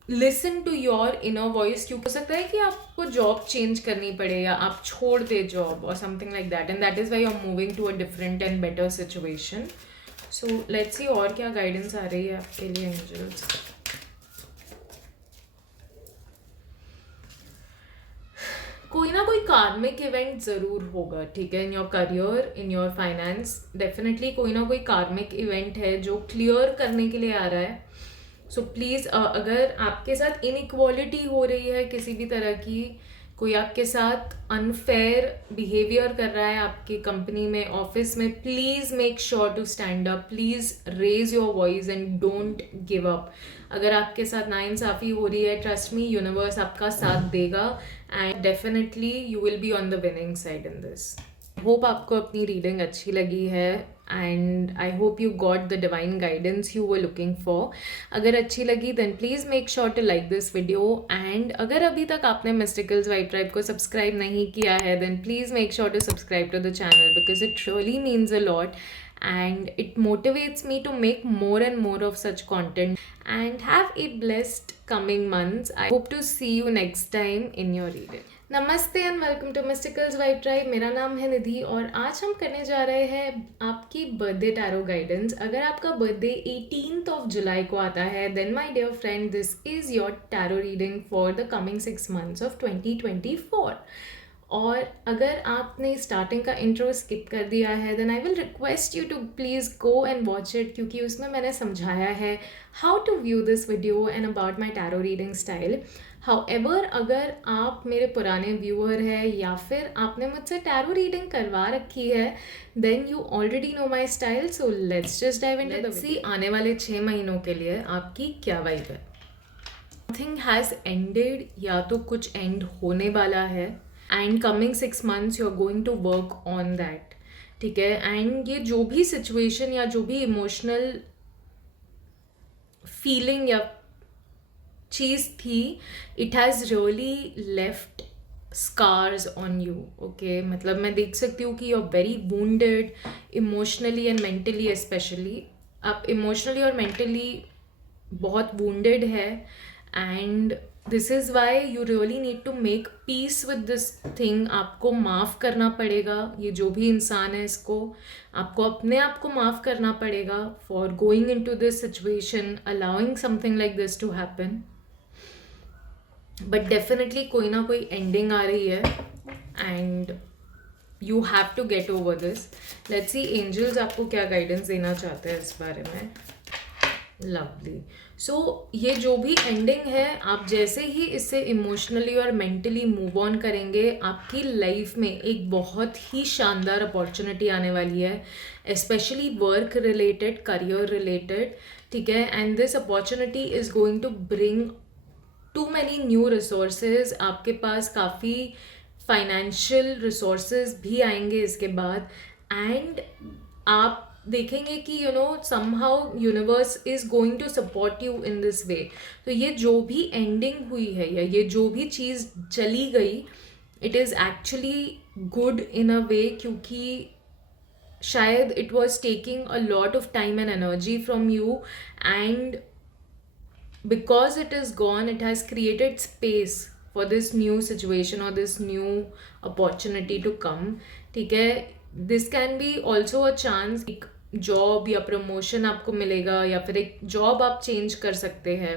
listen to your inner voice. क्योंकि हो सकता है कि आपको जॉब चेंज करनी पड़े या आप छोड़ दे जॉब और something like that, and that is why you are moving to a different and better situation. So let's see और क्या गाइडेंस आ रही है आपके लिए एंजल्स. कोई ना कोई कार्मिक इवेंट ज़रूर होगा, ठीक है. In your career, in your finance, definitely कोई ना कोई कार्मिक इवेंट है जो क्लियर करने के लिए आ रहा है. सो प्लीज़, अगर आपके साथ इनइक्वालिटी हो रही है किसी भी तरह की, कोई आपके साथ अनफेयर बिहेवियर कर रहा है आपकी कंपनी में, ऑफिस में, please make sure to stand up. Please raise your voice and don't give up. अगर आपके साथ नाइंसाफ़ी हो रही है, ट्रस्ट मी, यूनिवर्स आपका साथ देगा, and definitely you will be on the winning side in this. Hope आपको अपनी रीडिंग अच्छी लगी है, and I hope you got the divine guidance you were looking for. अगर अच्छी लगी then please make sure to like this video, and अगर अभी तक आपने मिस्टिकल्स वाइब ट्राइब को सब्सक्राइब नहीं किया है then please make sure to subscribe to the channel, because it really means a lot and it motivates me to make more and more of such content. And have a blessed coming months. I hope to see you next time in your reading. नमस्ते and welcome to Mysticals vibe Tribe. मेरा नाम है निधि और आज हम करने जा रहे हैं आपकी बर्थडे टैरो गाइडेंस. अगर आपका बर्थडे 18th of July को आता है then my dear friend, this is your tarot reading for the coming 6 months of 2024. और अगर आपने स्टार्टिंग का इंट्रो स्किप कर दिया है then I will request you to please go and watch it, क्योंकि उसमें मैंने समझाया है how to view this video and about my tarot reading style. However, अगर आप मेरे पुराने व्यूअर हैं या फिर आपने मुझसे टैरो रीडिंग करवा रखी है then you already know my style. So let's just dive into the सी आने वाले 6 महीनों के लिए आपकी क्या वाइब है. समथिंग हैज़ एंडेड या तो कुछ एंड होने वाला है, and coming 6 months you are going to work on that, ठीक है. एंड ये जो भी सिचुएशन या जो भी इमोशनल फीलिंग या चीज़ थी, it has really left scars on you, okay. मतलब मैं देख सकती हूँ कि you are very wounded emotionally and mentally. Specially आप इमोशनली और मेंटली बहुत वूंडेड है, and this is why you really need to make peace with this thing. आपको माफ़ करना पड़ेगा ये जो भी इंसान है, इसको आपको अपने आप को माफ़ करना पड़ेगा for going into this situation, allowing something like this to happen. But definitely कोई ना कोई एंडिंग आ रही है, and you have to get over this. Let's see angels आपको क्या गाइडेंस देना चाहते हैं इस बारे में. लवली. सो ये जो भी एंडिंग है, आप जैसे ही इससे इमोशनली और मेंटली मूव ऑन करेंगे, आपकी लाइफ में एक बहुत ही शानदार अपॉर्चुनिटी आने वाली है, specially work related, career related. ठीक है. And this opportunity is going to bring too many new resources. आपके पास काफ़ी फाइनेंशियल रिसोर्सेज भी आएंगे इसके बाद. एंड आप देखेंगे कि somehow universe is going to support you in this way. तो ये जो भी एंडिंग हुई है या ये जो भी चीज़ चली गई, it is actually good in a way, क्योंकि शायद it was taking a lot of time and energy from you, and because it is gone, it has created space for this new situation or this new opportunity to come. ठीक है. this can be also a chance. एक job या promotion आपको मिलेगा, या फिर एक job आप चेंज कर सकते हैं.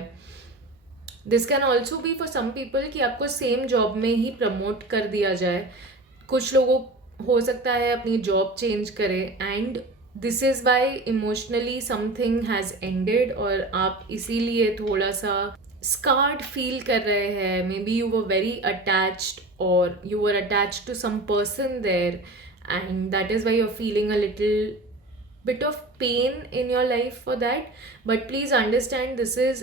This can also be for some people कि आपको सेम जॉब में ही प्रमोट कर दिया जाए. कुछ लोगों हो सकता है अपनी जॉब चेंज करे, and this is Y emotionally something has ended, और आप इसीलिए थोड़ा सा स्कार्ड फील कर रहे हैं. Maybe you were very attached, और you were attached to some person there, and that is why you are feeling a little bit of pain in your life for that. But please understand, this is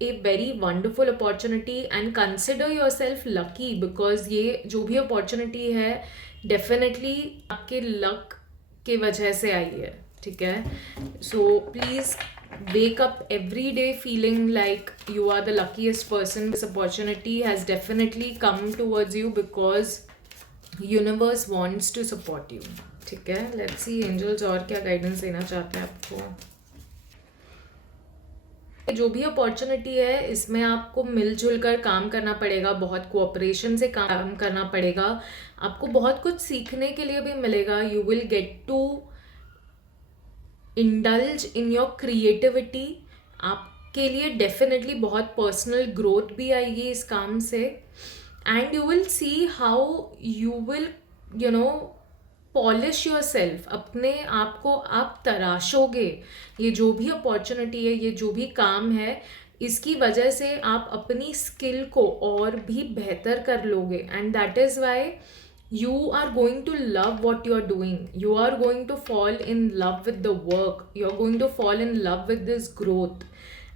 a very wonderful opportunity and consider yourself lucky, because ये जो भी opportunity है definitely आपके luck के वजह से आई है. ठीक है. So please wake up every day feeling like you are the luckiest person. This opportunity has definitely come towards you because universe wants to support you. ठीक है. लेट्स सी एंजल्स और क्या गाइडेंस देना चाहते हैं आपको. जो भी अपॉर्चुनिटी है, इसमें आपको मिलजुल कर काम करना पड़ेगा, बहुत कोऑपरेशन से काम करना पड़ेगा. आपको बहुत कुछ सीखने के लिए भी मिलेगा. You will get to indulge in your creativity. आपके लिए डेफिनेटली बहुत पर्सनल ग्रोथ भी आएगी इस काम से. And you will see how you will polish your self. अपने आप को आप तराशोगे. ये जो भी अपॉर्चुनिटी है, ये जो भी काम है, इसकी वजह से आप अपनी स्किल को और भी बेहतर कर लोगे. And that is Y you are going to love what you are doing. You are going to fall in love with the work. You are going to fall in love with this growth.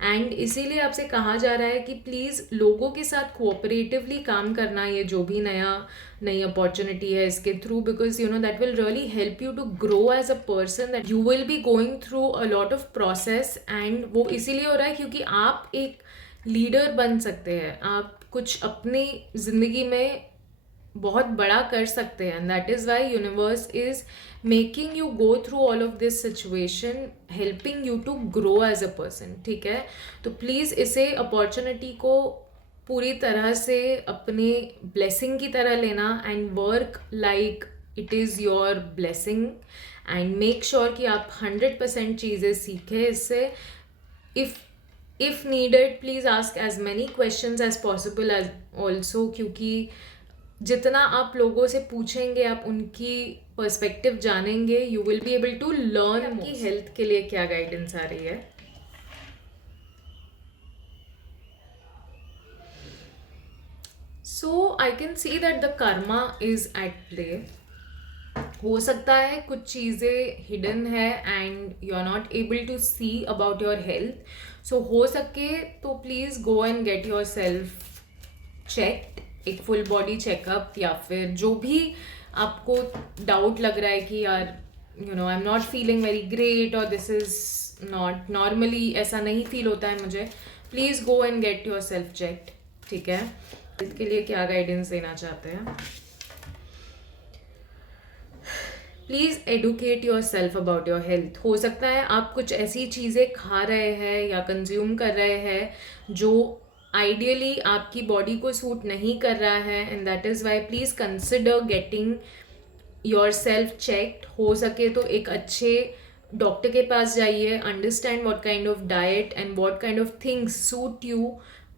And इसीलिए आपसे कहा जा रहा है कि please लोगों के साथ कोऑपरेटिवली काम करना, ये जो भी नई अपॉर्चुनिटी है इसके through, because that will really help you to grow as a person. That you will be going through a lot of process. And वो इसीलिए हो रहा है क्योंकि आप एक लीडर बन सकते हैं. आप कुछ अपनी ज़िंदगी में बहुत बड़ा कर सकते हैं. And that is why universe is making you go through all of this situation, helping you to grow as a person. ठीक है. तो प्लीज़ इसे अपॉर्चुनिटी को पूरी तरह से अपने ब्लेसिंग की तरह लेना and work like it is your blessing. And make sure कि आप 100% चीज़ें सीखें इससे. If needed please ask as many questions as possible as also, क्योंकि जितना आप लोगों से पूछेंगे, आप उनकी पर्सपेक्टिव जानेंगे, you will be able to learn. आपकी हेल्थ के लिए क्या गाइडेंस आ रही है? So I can see that the karma is at play. हो सकता है कुछ चीज़ें हिडन है and you are not able to see about your health. So हो सके तो please go and get yourself checked, एक फुल बॉडी चेकअप, या फिर जो भी आपको डाउट लग रहा है कि यार I am not feeling very great और दिस इज़ नॉट नॉर्मली, ऐसा नहीं फील होता है मुझे, please go and get yourself checked. ठीक है. इसके लिए क्या गाइडेंस देना चाहते हैं? Please educate yourself about your health. हो सकता है आप कुछ ऐसी चीज़ें खा रहे हैं या कंज्यूम कर रहे हैं जो आइडियली आपकी बॉडी को सूट नहीं कर रहा है. And that is why please consider getting yourself checked. हो सके तो एक अच्छे डॉक्टर के पास जाइए. Understand what kind of diet and what kind of things suit you.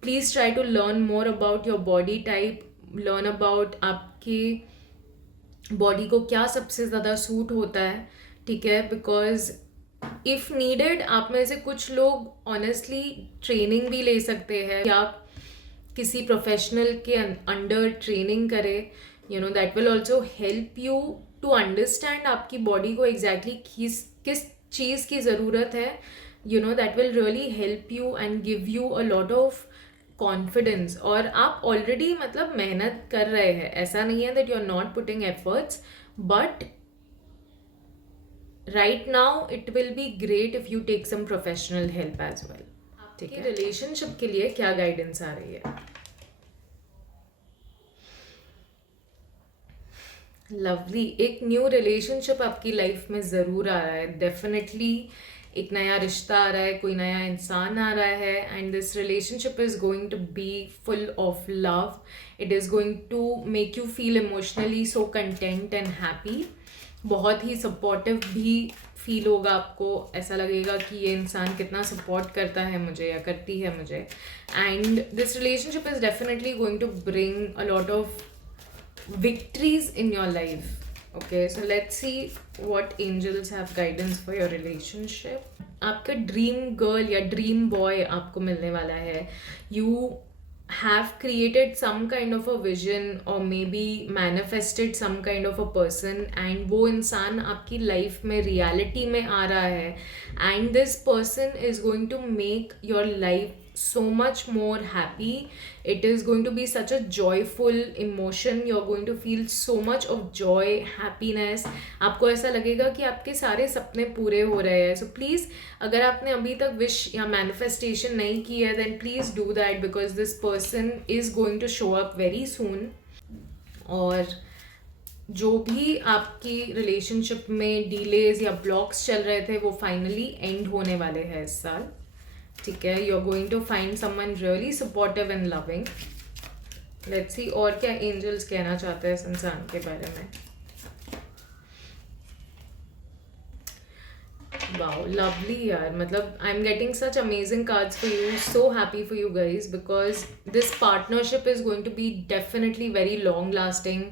Please try to learn more about your body type, learn about आपकी body को क्या सबसे ज़्यादा सूट होता है, ठीक है। बिकॉज इफ़ नीडेड आप में से कुछ लोग ऑनेस्टली ट्रेनिंग भी ले सकते हैं या किसी प्रोफेशनल के अंडर ट्रेनिंग करें, that will also help you to understand आपकी बॉडी को एग्जैक्टली किस चीज़ की ज़रूरत है, that will really help you and give you a lot of confidence. और आप ऑलरेडी मतलब मेहनत कर रहे हैं, ऐसा नहीं है that you are not putting efforts, but right now it will be great if you take some professional help as well. ठीक है, रिलेशनशिप के लिए क्या गाइडेंस आ रही है? लवली, एक न्यू रिलेशनशिप आपकी लाइफ में ज़रूर आ रहा है, डेफिनेटली एक नया रिश्ता आ रहा है, कोई नया इंसान आ रहा है, and this relationship is going to be full of love. It is going to make you feel emotionally so content and happy. बहुत ही सपोर्टिव भी फील होगा आपको, ऐसा लगेगा कि ये इंसान कितना सपोर्ट करता है मुझे या करती है मुझे। And this relationship is definitely going to bring a lot of victories in your life. Okay, so let's see what angels have guidance for your relationship. आपका ड्रीम गर्ल या ड्रीम बॉय आपको मिलने वाला है। You have created some kind of a vision or maybe manifested some kind of a person, and वो इंसान आपकी life में रियलिटी में आ रहा है, and this person is going to make your life so much more happy. It is going to be such a joyful emotion. You're going to feel so much of joy, happiness. आपको ऐसा लगेगा कि आपके सारे सपने पूरे हो रहे हैं। So please, अगर आपने अभी तक विश या मैनिफेस्टेशन नहीं की है, then please do that because this person is going to show up very soon. और जो भी आपकी रिलेशनशिप में डीलेज या ब्लॉक्स चल रहे थे वो फाइनली एंड होने वाले हैं इस साल, ठीक है। You are going to find someone really supportive and loving. Let's see और क्या एंजल्स कहना चाहते हैं इस इंसान के बारे में। वाओ, लवली यार, मतलब I am getting such amazing cards for you, so happy for you guys because this partnership is going to be definitely very long lasting.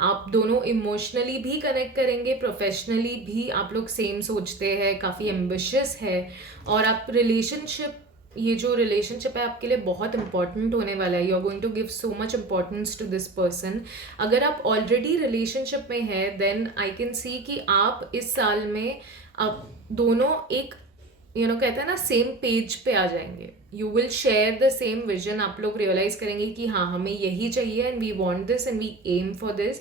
आप दोनों इमोशनली भी कनेक्ट करेंगे, प्रोफेशनली भी आप लोग सेम सोचते हैं, काफ़ी एम्बिशियस है, और आप रिलेशनशिप, ये जो रिलेशनशिप है आपके लिए बहुत इंपॉर्टेंट होने वाला है। You are going to give so much importance to this person. अगर आप ऑलरेडी रिलेशनशिप में हैं देन आई कैन सी कि आप इस साल में आप दोनों एक कहते हैं ना सेम पेज पे आ जाएंगे। You will share the same vision. आप लोग रियलाइज करेंगे कि हाँ हमें यही चाहिए and we want this and we am for this,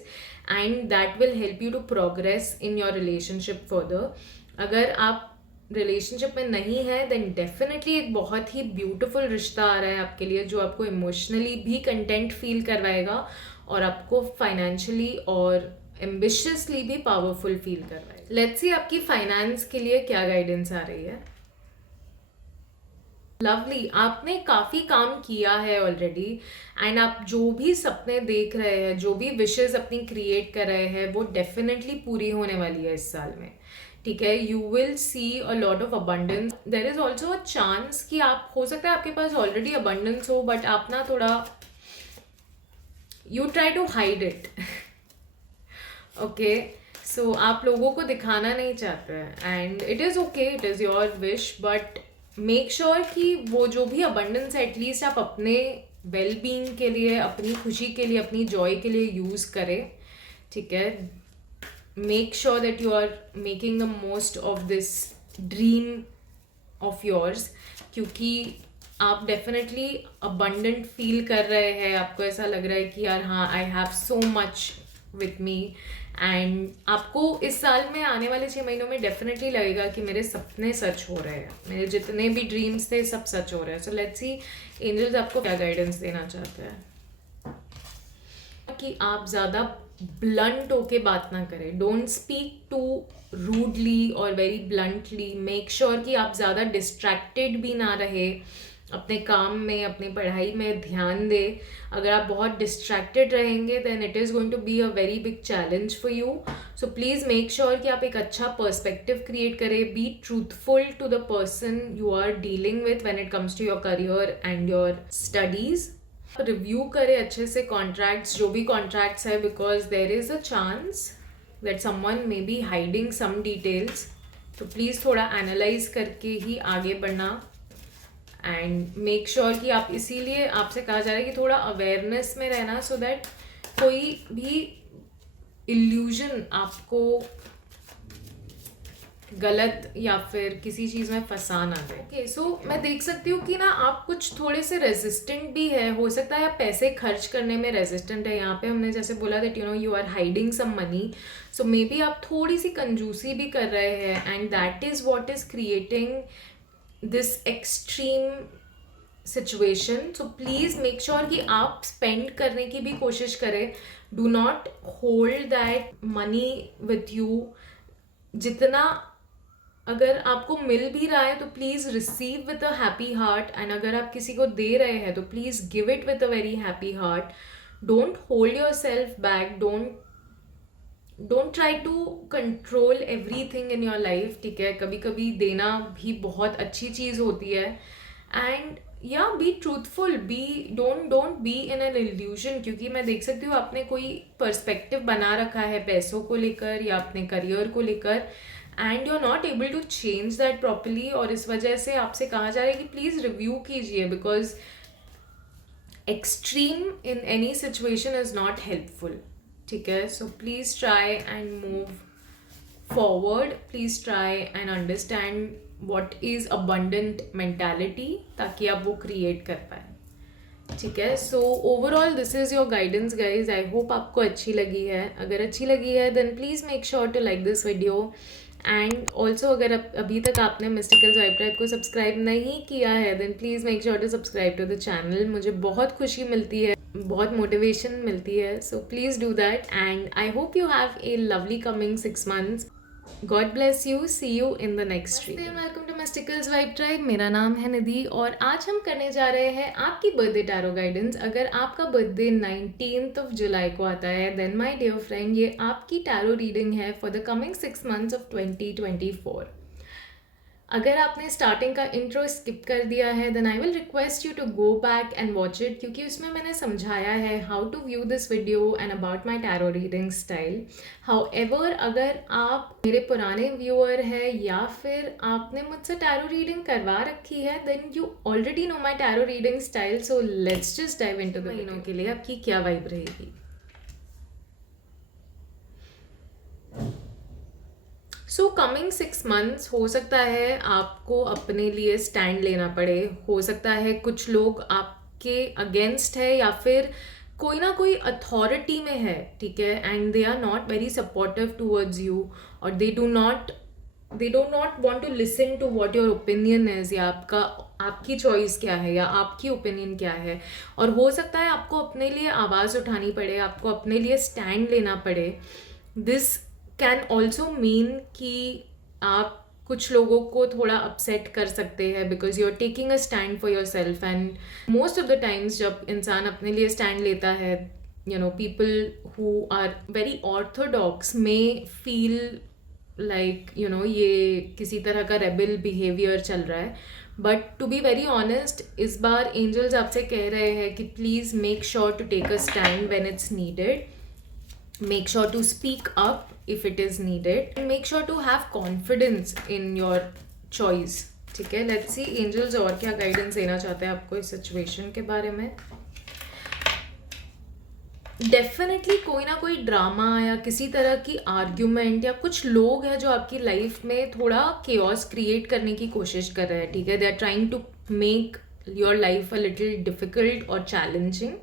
and that will help you to progress in your relationship further. अगर आप रिलेशनशिप में नहीं है देन डेफिनेटली एक बहुत ही ब्यूटिफुल रिश्ता आ रहा है आपके लिए जो आपको इमोशनली भी कंटेंट फील करवाएगा और आपको फाइनेंशियली और एम्बिशियसली भी पावरफुल फील करवाएगा। लेट्स सी आपकी फाइनेंस के लिए क्या गाइडेंस आ रही है। लवली, आपने काफ़ी काम किया है ऑलरेडी, एंड आप जो भी सपने देख रहे हैं, जो भी विशेस अपनी क्रिएट कर रहे हैं वो डेफिनेटली पूरी होने वाली है इस साल में, ठीक है। You will see a lot of abundance. There is also a chance कि आप, हो सकता है आपके पास ऑलरेडी अबंडेंस हो बट आप ना थोड़ा you try to hide it, okay. So आप लोगों को दिखाना नहीं चाहते हैं, and it is okay, it is your wish, but make sure कि वो जो भी अबंडेंस है एटलीस्ट आप अपने वेल बीइंग के लिए, अपनी खुशी के लिए, अपनी जॉय के लिए यूज़ करें, ठीक है। Make sure that you are making the most of this dream of yours, क्योंकि आप डेफिनेटली अबंडेंट फील कर रहे हैं। आपको ऐसा लग रहा है कि यार हाँ I have so much with me, and आपको इस साल में आने वाले 6 महीनों में डेफिनेटली लगेगा कि मेरे सपने सच हो रहे हैं, मेरे जितने भी ड्रीम्स थे सब सच हो रहे हैं। सो लेट्स सी एंजल्स आपको क्या गाइडेंस देना चाहते हैं। कि आप ज़्यादा ब्लंट होके बात ना करें, डोंट स्पीक टू रूडली और वेरी ब्लंटली। मेक श्योर कि आप ज़्यादा डिस्ट्रैक्टेड भी ना रहे, अपने काम में, अपनी पढ़ाई में ध्यान दे। अगर आप बहुत डिस्ट्रैक्टेड रहेंगे then it is going to be a very big challenge for you. So please make sure कि आप एक अच्छा पर्सपेक्टिव क्रिएट करें। Be truthful to the person you are dealing with when it comes to your career and your studies. Review करें अच्छे से contracts, जो भी कॉन्ट्रैक्ट्स है, because there is a chance that someone may be hiding some details. तो please थोड़ा analyse करके ही आगे बढ़ना एंड मेक श्योर कि आप, इसीलिए आपसे कहा जा रहा है कि थोड़ा अवेयरनेस में रहना, सो दैट कोई भी इल्यूजन आपको गलत या फिर किसी चीज़ में फंसा ना दे. ओके, सो मैं देख सकती हूँ कि ना आप कुछ थोड़े से रेजिस्टेंट भी है. हो सकता है आप पैसे खर्च करने में रेजिस्टेंट है. यहाँ पे हमने जैसे बोला that you are hiding some money, so maybe आप थोड़ी सी कंजूसी भी कर रहे हैं and that is what is creating this extreme situation. So please make sure कि आप स्पेंड करने की भी कोशिश करें. Do not hold that money with you. जितना अगर आपको मिल भी रहा है तो please receive with a happy heart, and अगर आप किसी को दे रहे हैं तो please give it with a very happy heart. Don't hold yourself back. Don't try to control everything in your life. ठीक है, कभी कभी देना भी बहुत अच्छी चीज़ होती है. एंड या be truthful, don't be in an illusion. क्योंकि मैं देख सकती हूँ आपने कोई पर्सपेक्टिव बना रखा है पैसों को लेकर या अपने करियर को लेकर, and you are not able to change that properly. और इस वजह से आपसे कहा जा रहा है कि प्लीज़ रिव्यू कीजिए, because extreme in any situation is not helpful. ठीक है, so please try and move forward. Please try and understand what is abundant mentality, ताकि आप वो क्रिएट कर पाए. ठीक है, so overall this is your guidance guys. I hope आपको अच्छी लगी है. अगर अच्छी लगी है then please make sure to like this video. And also अगर अभी तक आपने मिस्टिकल्स वाइब ट्राइब को सब्सक्राइब नहीं किया है then please make sure to subscribe to the channel. मुझे बहुत खुशी मिलती है, बहुत मोटिवेशन मिलती है. So please do that, and I hope you have a lovely coming 6 months. God bless you. See you in the next stream. Welcome to Mysticals Vibe Tribe. मेरा नाम है निधि और आज हम करने जा रहे हैं आपकी बर्थडे टैरो गाइडेंस. अगर आपका बर्थडे 19th of July को आता है देन माय डियर फ्रेंड, ये आपकी टैरो रीडिंग है for the coming 6 months of 2024. अगर आपने स्टार्टिंग का इंट्रो स्किप कर दिया है then I will request you to go back and watch it, क्योंकि उसमें मैंने समझाया है how to view this video and about my tarot reading style. However अगर आप मेरे पुराने व्यूअर हैं या फिर आपने मुझसे टैरो रीडिंग करवा रखी है then you already know my tarot reading style. So let's just dive into the महीनों के लिए आपकी क्या वाइब रहेगी. सो कमिंग 6 months हो सकता है आपको अपने लिए स्टैंड लेना पड़े. हो सकता है कुछ लोग आपके अगेंस्ट है या फिर कोई ना कोई अथॉरिटी में है. ठीक है, and they are not very supportive towards you, or they do not want to listen to what your opinion is, या आपकी चॉइस क्या है या आपकी ओपिनियन क्या है. और हो सकता है आपको अपने लिए आवाज़ उठानी पड़े, आपको अपने लिए स्टैंड लेना पड़े. दिस कैन ऑल्सो मीन कि आप कुछ लोगों को थोड़ा अपसेट कर सकते हैं because you are taking a stand for your self. And most of the times जब इंसान अपने लिए स्टैंड लेता है, people who are very orthodox में फील लाइक ये किसी तरह का रेबल बिहेवियर चल रहा है. But to be very honest, इस बार एंजल्स आपसे कह रहे हैं कि please make sure to take a stand when it's needed. Make sure to speak up if it is needed, and make sure to have confidence in your choice. ठीक है, let's see angels और क्या guidance देना चाहते हैं आपको इस situation के बारे में. डेफिनेटली कोई ना कोई ड्रामा या किसी तरह की आर्ग्यूमेंट या कुछ लोग हैं जो आपकी लाइफ में थोड़ा केओस क्रिएट करने की कोशिश कर रहे हैं. ठीक है, they are trying to make your life a little difficult और चैलेंजिंग.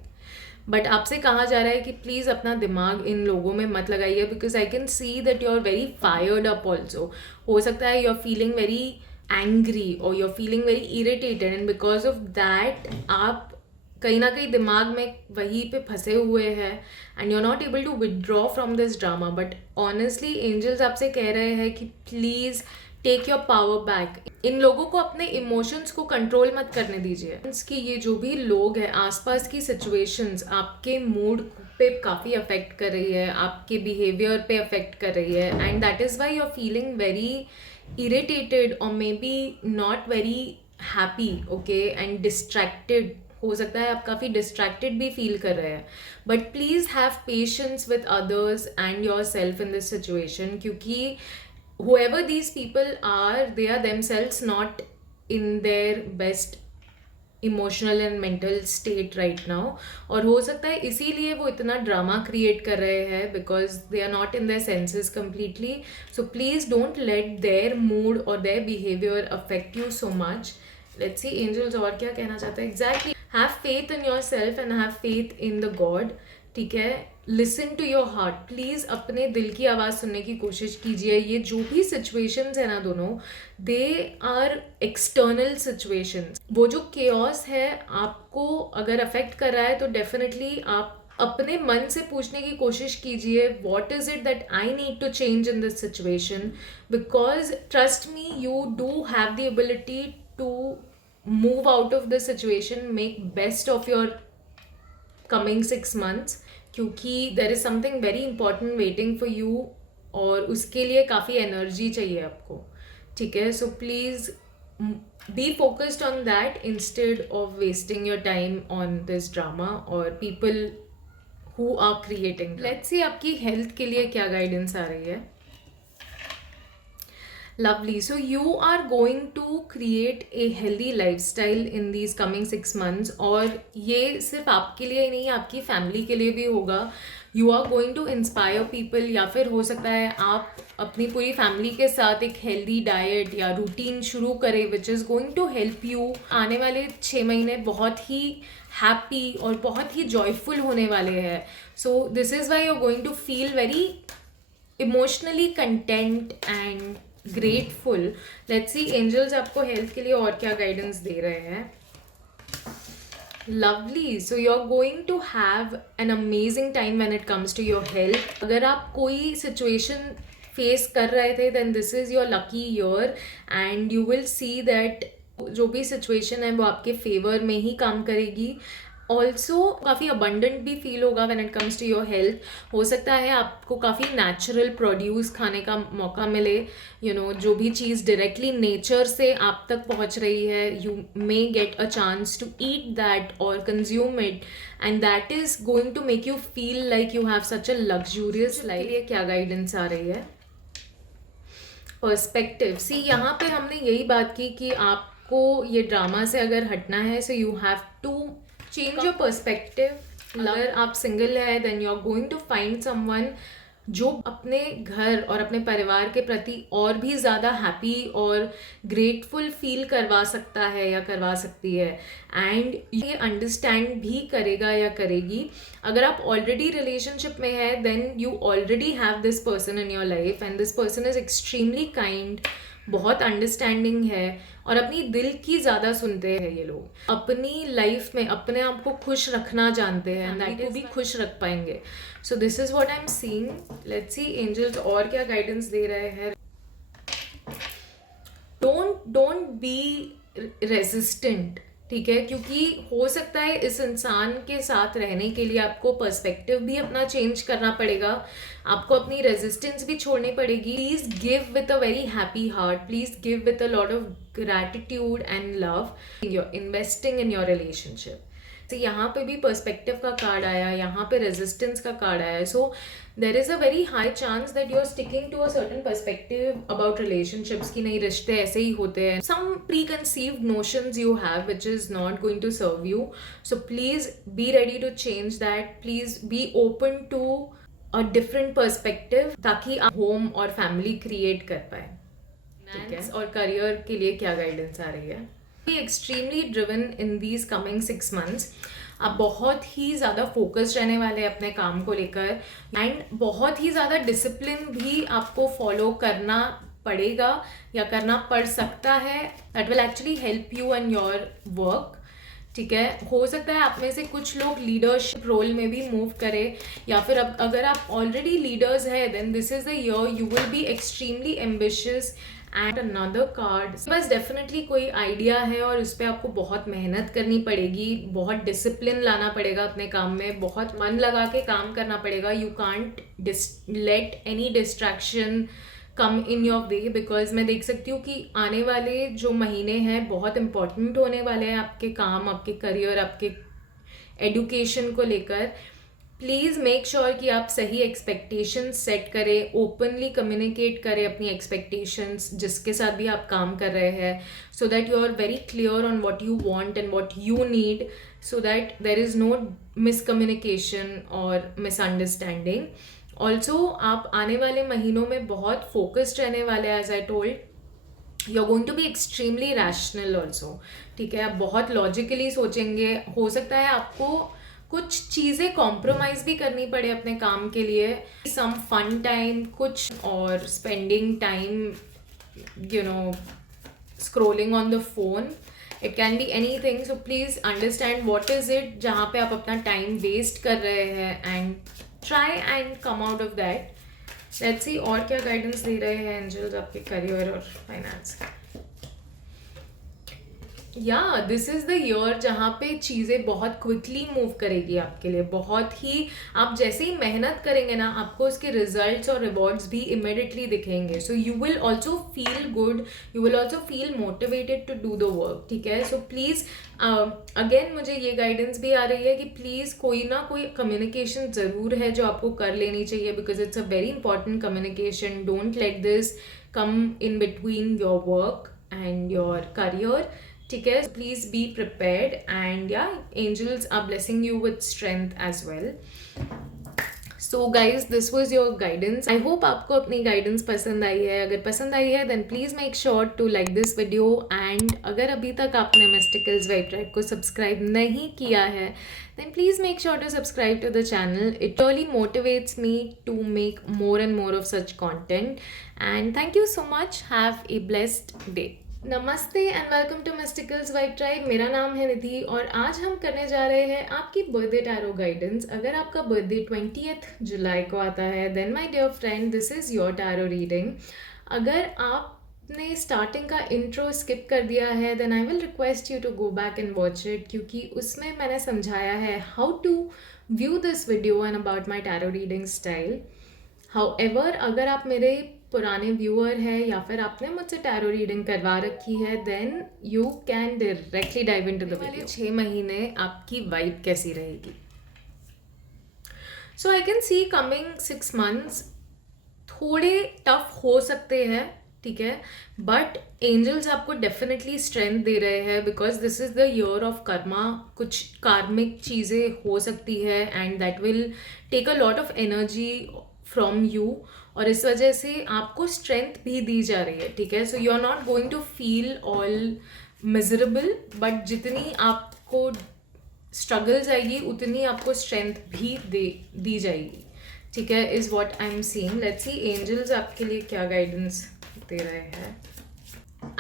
बट आपसे कहा जा रहा है कि प्लीज़ अपना दिमाग इन लोगों में मत लगाइए, because I can see that you are very fired up also. हो सकता है you are feeling very angry or you are feeling very irritated, and because of that आप कहीं ना कहीं दिमाग में वहीं पे फंसे हुए हैं and you are not able to withdraw from this drama. But honestly angels आपसे कह रहे हैं कि please take your power back. इन लोगों को अपने इमोशंस को कंट्रोल मत करने दीजिए. कि ये जो भी लोग हैं, आसपास की सिचुएशंस आपके मूड पे काफ़ी अफेक्ट कर रही है, आपके बिहेवियर पे अफेक्ट कर रही है, and that is why you are feeling very irritated or maybe not very happy. Okay, and distracted हो सकता है आप काफ़ी डिस्ट्रैक्टेड भी फील कर रहे हैं, but please have patience with others and your self in this situation, क्योंकि whoever these people are, they are themselves not in their best emotional and mental state right now, और हो सकता है इसीलिए वो इतना ड्रामा क्रिएट कर रहे हैं because they are not in their senses completely. So please don't let their mood or their behaviour affect you so much. Let's see angels और क्या कहना चाहते हैं. Exactly, have faith in your self and have faith in the God. ठीक है, listen to your heart. Please अपने दिल की आवाज़ सुनने की कोशिश कीजिए. ये जो भी सिचुएशंस है ना दोनों, दे आर एक्सटर्नल सिचुएशंस. वो जो केओस है आपको अगर अफेक्ट कर रहा है तो डेफिनेटली आप अपने मन से पूछने की कोशिश कीजिए, what is it that I need to change in this situation, because trust me, you do have the ability to move out of this situation, make best of your coming 6 months, क्योंकि there is something very important waiting for you और उसके लिए काफ़ी energy चाहिए आपको. ठीक है, so please be focused on that instead of wasting your time on this drama और people who are creating. Let's see आपकी हेल्थ के लिए क्या गाइडेंस आ रही है. Lovely. So you are going to create a healthy lifestyle in these coming 6 months, और ये सिर्फ आपके लिए ही नहीं, आपकी फैमिली के लिए भी होगा. You are going to inspire people, या फिर हो सकता है आप अपनी पूरी फैमिली के साथ एक हेल्दी डाइट या रूटीन शुरू करें which is going to help you. आने वाले 6 महीने बहुत ही हैप्पी और बहुत ही जॉयफुल होने वाले हैं. So this is why you are going to feel very emotionally content and grateful. Let's see angels आपको हेल्थ के लिए और क्या गाइडेंस दे रहे हैं. Lovely. So you are going to have an amazing time when it comes to your health. अगर आप कोई सिचुएशन फेस कर रहे थे then this is your lucky year and you will see that जो भी सिचुएशन है वो आपके फेवर में ही काम करेगी. ऑल्सो काफ़ी अबंडेंट भी फील होगा when it comes to your health. हो सकता है आपको काफ़ी नेचुरल प्रोड्यूस खाने का मौका मिले. यू नो, जो भी चीज़ डायरेक्टली नेचर से आप तक पहुंच रही है, you may get a chance to eat that or consume it, and that is going to make you feel like you have such a luxurious life. ये क्या गाइडेंस आ रही है. पर्सपेक्टिव. सी, यहाँ पे हमने यही बात की कि आपको ये ड्रामा से अगर हटना है, so you have to change your perspective. अगर आप सिंगल है then you are going to find someone जो अपने घर और अपने परिवार के प्रति और भी ज़्यादा हैप्पी और ग्रेटफुल फील करवा सकता है या करवा सकती है, एंड ये अंडरस्टैंड भी करेगा या करेगी. अगर आप ऑलरेडी रिलेशनशिप में है then you already have this person in your life and this person is extremely kind, बहुत अंडरस्टैंडिंग है और अपनी दिल की ज़्यादा सुनते हैं. ये लोग अपनी लाइफ में अपने आप को खुश रखना जानते हैं, दैट को भी खुश रख पाएंगे. So this is what I am seeing. Let's see angels और क्या गाइडेंस दे रहे हैं. Don't be resistant. ठीक है, क्योंकि हो सकता है इस इंसान के साथ रहने के लिए आपको पर्सपेक्टिव भी अपना चेंज करना पड़ेगा, आपको अपनी रेजिस्टेंस भी छोड़नी पड़ेगी. Please give with a very happy heart, please give with a lot of gratitude and love. You're investing in your relationship. तो यहाँ पे भी पर्सपेक्टिव का कार्ड आया, यहाँ पे रेजिस्टेंस का कार्ड आया. So there is a very high chance that you are sticking to a certain perspective about relationships की नहीं, रिश्ते ऐसे ही होते हैं. Some preconceived notions you have which is not going to serve you. So please be ready to change that. Please be open to a different perspective ताकि आप home और फैमिली क्रिएट कर पाए. ठीक है, और करियर के लिए क्या गाइडेंस आ रही है. Extremely driven in these coming 6 months. आप बहुत ही ज़्यादा फोकस्ड रहने वाले हैं अपने काम को लेकर, एंड बहुत ही ज़्यादा डिसिप्लिन भी आपको फॉलो करना पड़ेगा या करना पड़ सकता है. That will actually help you in your work. ठीक है, हो सकता है आप में से कुछ लोग लीडरशिप रोल में भी मूव करें, या फिर अब अगर आप ऑलरेडी लीडर्स है then this is the year you will be extremely ambitious. And another card, बस डेफिनेटली कोई आइडिया है और उस पर आपको बहुत मेहनत करनी पड़ेगी, बहुत डिसिप्लिन लाना पड़ेगा अपने काम में, बहुत मन लगा के काम करना पड़ेगा. You can't let any distraction come in your way, because मैं देख सकती हूँ कि आने वाले जो महीने हैं बहुत इंपॉर्टेंट होने वाले हैं आपके काम, आपके करियर, आपके एडुकेशन को लेकर. प्लीज़ मेक श्योर कि आप सही एक्सपेक्टेशंस सेट करें, ओपनली कम्युनिकेट करें अपनी एक्सपेक्टेशंस जिसके साथ भी आप काम कर रहे हैं, so that you are very clear on what you want and what you need, so that there is no miscommunication और मिसअंडरस्टैंडिंग. ऑल्सो आप आने वाले महीनों में बहुत फोकस्ड रहने वाले हैं, as I told you are going to be extremely rational also. ठीक है, आप बहुत लॉजिकली सोचेंगे. हो सकता है आपको कुछ चीज़ें कॉम्प्रोमाइज़ भी करनी पड़े अपने काम के लिए, सम फन टाइम कुछ, और spending time scrolling on the phone. It can be any thing. So please understand what is it जहाँ पे आप अपना टाइम वेस्ट कर रहे हैं and try and come out of that. Let's see और क्या गाइडेंस दे रहे हैं एंजल्स आपके करियर और finance. This is the year जहाँ पे चीज़ें बहुत क्विकली मूव करेगी आपके लिए. बहुत ही आप जैसे ही मेहनत करेंगे ना, आपको उसके रिजल्ट्स और रिवॉर्ड्स भी इमिडिएटली दिखेंगे. So you will also feel good, you will also feel motivated to do the work. ठीक है, सो प्लीज़ अगेन मुझे ये गाइडेंस भी आ रही है कि प्लीज़ कोई ना कोई कम्युनिकेशन ज़रूर है जो आपको कर लेनी चाहिए, because it's a very important communication. Don't let this come in between your work and your career. ठीक है, please be prepared and angels are blessing you with strength as well. So guys, this was your guidance. I hope आपको अपनी guidance पसंद आई है. अगर पसंद आई है then please make sure to like this video. And अगर अभी तक आपने मिस्टिकल्स वाइब ट्राइब को सब्सक्राइब नहीं किया है then please make sure to subscribe to the channel. It really motivates me to make more and more of such content. And thank you so much. Have a blessed day. नमस्ते and welcome to Mysticals vibe Tribe. मेरा नाम है निधि और आज हम करने जा रहे हैं आपकी बर्थडे टैरो गाइडेंस. अगर आपका बर्थडे 20th जुलाई को आता है then my dear friend this is your tarot reading. अगर आपने स्टार्टिंग का इंट्रो स्किप कर दिया है then I will request you to go back and watch it, क्योंकि उसमें मैंने समझाया है how to view this video and about my tarot reading style. However अगर आप मेरे पुराने व्यूअर है या फिर आपने मुझसे टैरो रीडिंग करवा रखी है then you can directly dive into the video. 6 महीने आपकी वाइब कैसी रहेगी. सो I can C coming 6 months थोड़े टफ हो सकते हैं. ठीक है, बट एंजल्स आपको डेफिनेटली स्ट्रेंथ दे रहे हैं because this is the year of Karma. कुछ कार्मिक चीज़ें हो सकती है and that will take a lot of energy from you, और इस वजह से आपको स्ट्रेंथ भी दी जा रही है. ठीक है, so you are not going to feel all miserable, but जितनी आपको स्ट्रगल्स आएगी उतनी आपको स्ट्रेंथ भी दी जाएगी. ठीक है, is what I am seeing. Let's see angels आपके लिए क्या गाइडेंस दे रहे हैं.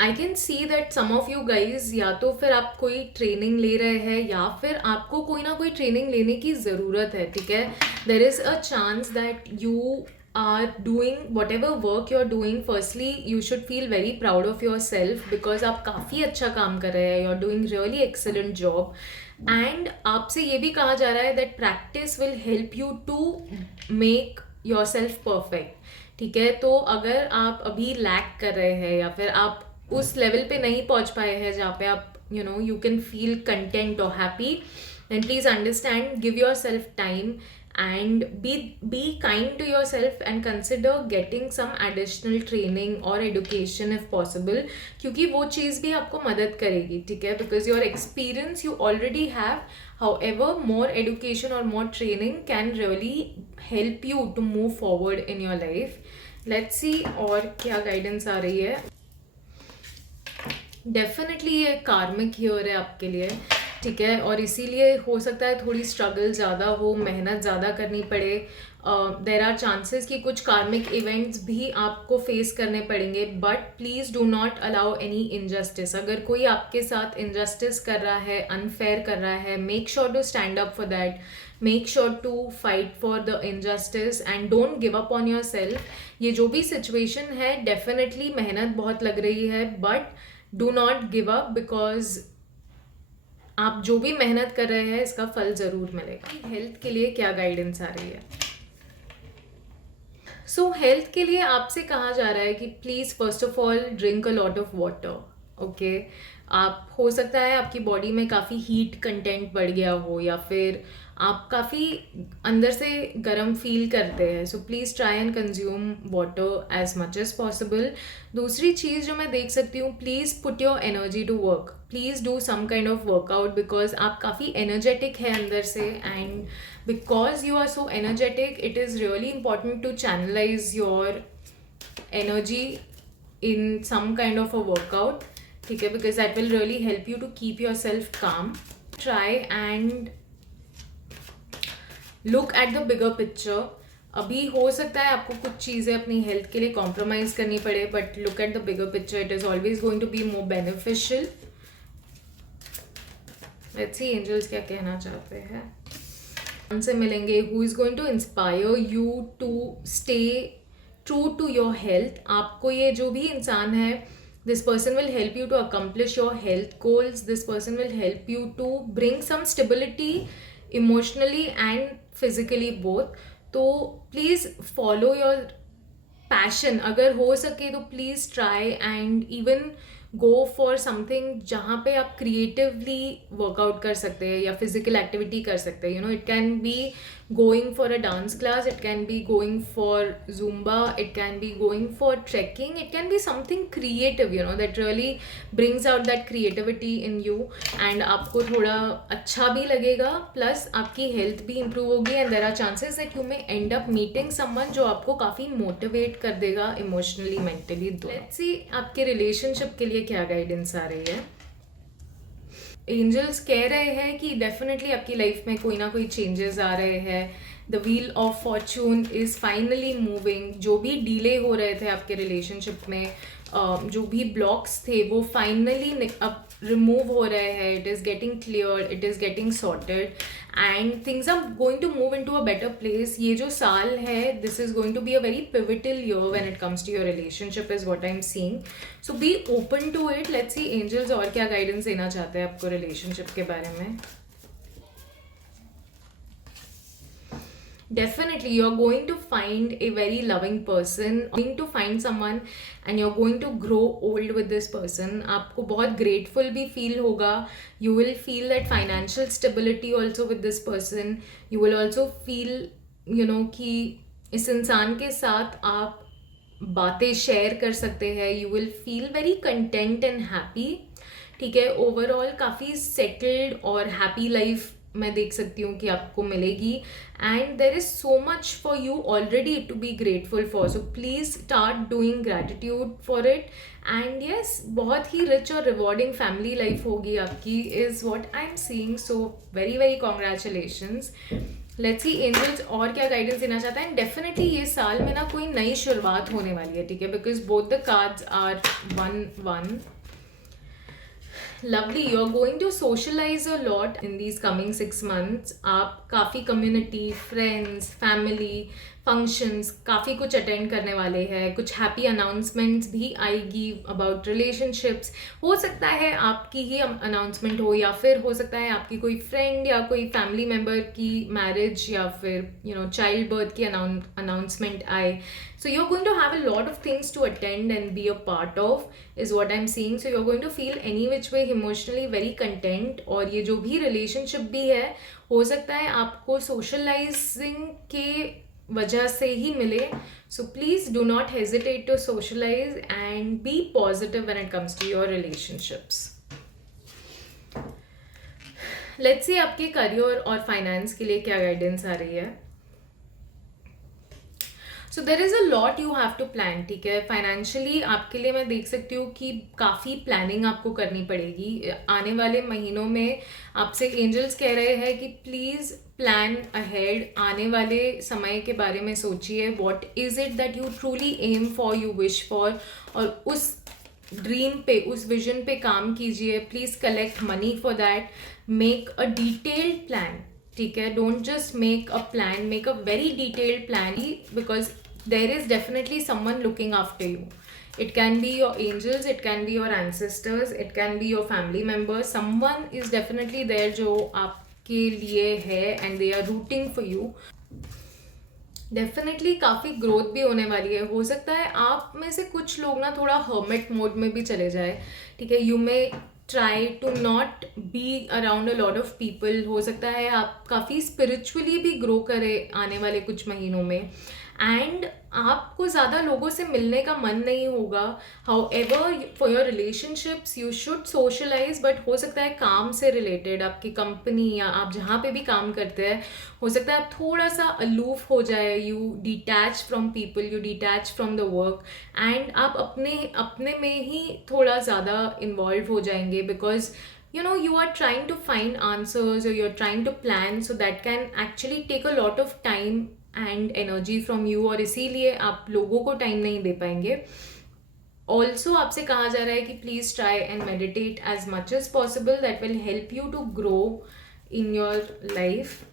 I can see that some of you guys या तो फिर आप कोई ट्रेनिंग ले रहे हैं या फिर आपको कोई ना कोई ट्रेनिंग लेने की ज़रूरत है. ठीक है, देर is a chance that you are doing whatever work you're doing. Firstly you should feel very proud of yourself because आप काफ़ी अच्छा काम कर रहे हैं. you're doing really excellent job and आपसे ये भी कहा जा रहा है that practice will help you to make yourself perfect. ठीक है, तो अगर आप अभी लैक कर रहे हैं या फिर आप उस लेवल पे नहीं पहुंच पाए हैं जहाँ पे आप you can feel content or happy, then please understand, give yourself time and be kind to yourself and consider getting some additional training or education if possible, क्योंकि वो चीज़ भी आपको मदद करेगी. ठीक है, because your experience you already have. However, more education or more training can really help you to move forward in your life. Let's see और क्या गाइडेंस आ रही है. डेफिनेटली ये कार्मिक ईयर है आपके लिए. ठीक है, और इसीलिए हो सकता है थोड़ी स्ट्रगल ज़्यादा हो, मेहनत ज़्यादा करनी पड़े. देर आर चांसेस कि कुछ कार्मिक इवेंट्स भी आपको फेस करने पड़ेंगे, but please do not allow any injustice. अगर कोई आपके साथ इनजस्टिस कर रहा है, अनफेयर कर रहा है, make sure to stand up for that. Make sure to fight for the injustice and don't give up on your self. ये जो भी सिचुएशन है डेफिनेटली मेहनत बहुत लग रही है, but do not give up because आप जो भी मेहनत कर रहे हैं इसका फल ज़रूर मिलेगा. हेल्थ के लिए क्या गाइडेंस आ रही है. सो हेल्थ के लिए आपसे कहा जा रहा है कि please first of all drink a lot of water, okay. आप हो सकता है आपकी बॉडी में काफ़ी हीट कंटेंट बढ़ गया हो, या फिर आप काफ़ी अंदर से गर्म फील करते हैं, so please try and consume water as much as possible. दूसरी चीज़ जो मैं देख सकती हूँ, please put your energy to work, please do some kind of workout, because आप काफ़ी एनर्जेटिक है अंदर से, and because you are so energetic, it is really important to channelize your energy in some kind of a workout, ठीक है, because that will really help you to keep yourself calm. Try and look at the bigger picture. अभी हो सकता है आपको कुछ चीज़ें अपनी हेल्थ के लिए कॉम्प्रोमाइज करनी पड़े, but look at the bigger picture, it is always going to be more beneficial. Let's see angels क्या कहना चाहते हैं से मिलेंगे। Who is going to inspire you to stay true to your health. आपको ये जो भी इंसान है, this person will help you to accomplish your health goals, this person will help you to bring some stability emotionally and physically both. तो please follow your passion, अगर हो सके तो please try and even go for something जहाँ पे आप creatively workout कर सकते हैं या फिजिकल एक्टिविटी कर सकते हैं। You know, it can be going for a dance class, it can be going for Zumba, it can be going for trekking, it can be something creative, you know, that really brings out that creativity in you, and आपको थोड़ा अच्छा भी लगेगा, plus आपकी health भी improve होगी, and there are chances that you may end up meeting someone जो आपको काफ़ी मोटिवेट कर देगा इमोशनली, मेंटली। लेट्स सी आपके रिलेशनशिप के लिए क्या गाइडेंस आ रही है। एंजल्स कह रहे हैं कि डेफिनेटली आपकी लाइफ में कोई ना कोई चेंजेस आ रहे हैं। The wheel of Fortune is finally moving. जो भी डिले हो रहे थे आपके रिलेशनशिप में, जो भी ब्लॉक्स थे, वो फाइनली अब रिमूव हो रहे हैं। It is getting clear, it is getting sorted, and things are going to move into a better place. ये जो साल है, this is going to be a very pivotal year when it comes to your relationship, is what I am seeing. So be open to it. Let's see angels और क्या guidance देना चाहते हैं आपको रिलेशनशिप के बारे में। Definitely, you're going to find a very loving person, going to find someone and you're going to grow old with this person. आपको बहुत grateful भी feel होगा. You will feel that financial stability also with this person. You will also feel, you know, कि इस इंसान के साथ आप बातें शेयर कर सकते हैं. You will feel very content and happy. ठीक है, ओवरऑल काफ़ी सेटल्ड और हैप्पी लाइफ मैं देख सकती हूँ कि आपको मिलेगी, and there is so much for you already to be grateful for, so please start doing gratitude for it, and yes, बहुत ही रिच और रिवॉर्डिंग फैमिली लाइफ होगी आपकी, is what I am seeing. So very very congratulations. Let's see angels और क्या guidance देना चाहता है। डेफिनेटली ये साल में ना कोई नई शुरुआत होने वाली है, ठीक है, because both the cards are 1-1। Lovely, you're going to socialize a lot in these coming 6 months. आप काफ़ी कम्युनिटी, फ्रेंड्स, फैमिली, फंक्शंस काफ़ी कुछ अटेंड करने वाले हैं। कुछ हैप्पी अनाउंसमेंट्स भी आएगी अबाउट रिलेशनशिप्स। हो सकता है आपकी ही अनाउंसमेंट हो, या फिर हो सकता है आपकी कोई फ्रेंड या कोई फैमिली मेम्बर की मैरिज या फिर यू नो चाइल्ड बर्थ की अनाउंसमेंट आए। So you're going to have a lot of things to attend and be a part of, is what I'm seeing. So you're going to feel any which way emotionally very content. और ये जो भी relationship भी है, हो सकता है आपको socializing के वजह से ही मिले. So please do not hesitate to socialize and be positive when it comes to your relationships. Let's see आपके करियर और फाइनेंस के लिए क्या गाइडेंस आ रही है। So there is a lot you have to plan, ठीक है। फाइनेंशियली आपके लिए मैं देख सकती हूँ कि काफ़ी प्लानिंग आपको करनी पड़ेगी आने वाले महीनों में। आपसे एंजल्स कह रहे हैं कि प्लीज़ प्लान अहेड, आने वाले समय के बारे में सोचिए। What is it that you truly aim for, you wish for, और उस ड्रीम पे, उस विजन पे काम कीजिए। Please collect money for that, make a detailed plan, ठीक है। Don't just make a plan, make a very detailed plan, because there is definitely someone looking after you. It can be your angels, it can be your ancestors, it can be your family members. Someone is definitely there जो आपके लिए है and they are rooting for you. Definitely काफ़ी growth भी होने वाली है। हो सकता है आप में से कुछ लोग ना थोड़ा हर्मिट मोड में भी चले जाए, ठीक है। You may try to not be around a lot of people. हो सकता है आप काफ़ी स्पिरिचुअली भी ग्रो करें आने वाले कुछ महीनों में, एंड आपको ज़्यादा लोगों से मिलने का मन नहीं होगा। However for your relationships you should socialise, but हो सकता है काम से रिलेटेड, आपकी कंपनी या आप जहाँ पे भी काम करते हैं, हो सकता है आप थोड़ा सा अलूफ हो जाए। You detach from people, you detach from the work, and आप अपने अपने में ही थोड़ा ज़्यादा इन्वॉल्व हो जाएंगे, because you are trying to find answers, or you're trying to plan, so that can actually take a lot of time and energy from you, और इसीलिए आप लोगों को टाइम नहीं दे पाएंगे। ऑल्सो आपसे कहा जा रहा है कि please try and meditate as much as possible, that will help you to grow in your life.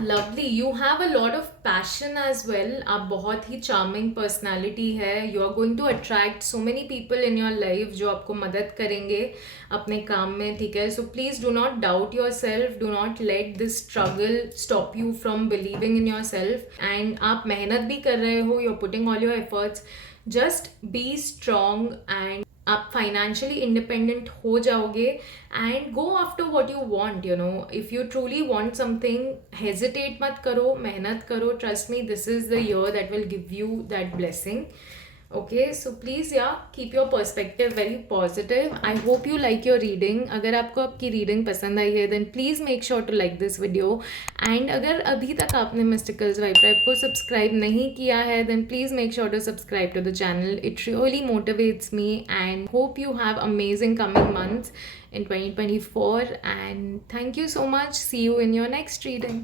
Lovely, you have a lot of passion as well. आप बहुत ही चार्मिंग पर्सनैलिटी है। You are going to attract so many people in your life जो आपको मदद करेंगे अपने काम में, ठीक है। So please do not doubt yourself, do not let this struggle stop you from believing in your self. And आप मेहनत भी कर रहे हो, you are putting all your efforts, just be strong, and आप फाइनेंशियली इंडिपेंडेंट हो जाओगे, and go after what you want. If you truly want something, hesitate मत करो, मेहनत करो। Trust me, this is the year that will give you that blessing. Okay, so please या keep your perspective very positive. I hope you like your reading. अगर आपको आपकी reading पसंद आई है, then please make sure to like this video. And अगर अभी तक आपने मिस्टिकल्स वाइब ट्राइब को सब्सक्राइब नहीं किया है, then please make sure to subscribe to the channel. It really motivates me, and hope you have amazing coming months in 2024, and thank you so much. See you in your next reading.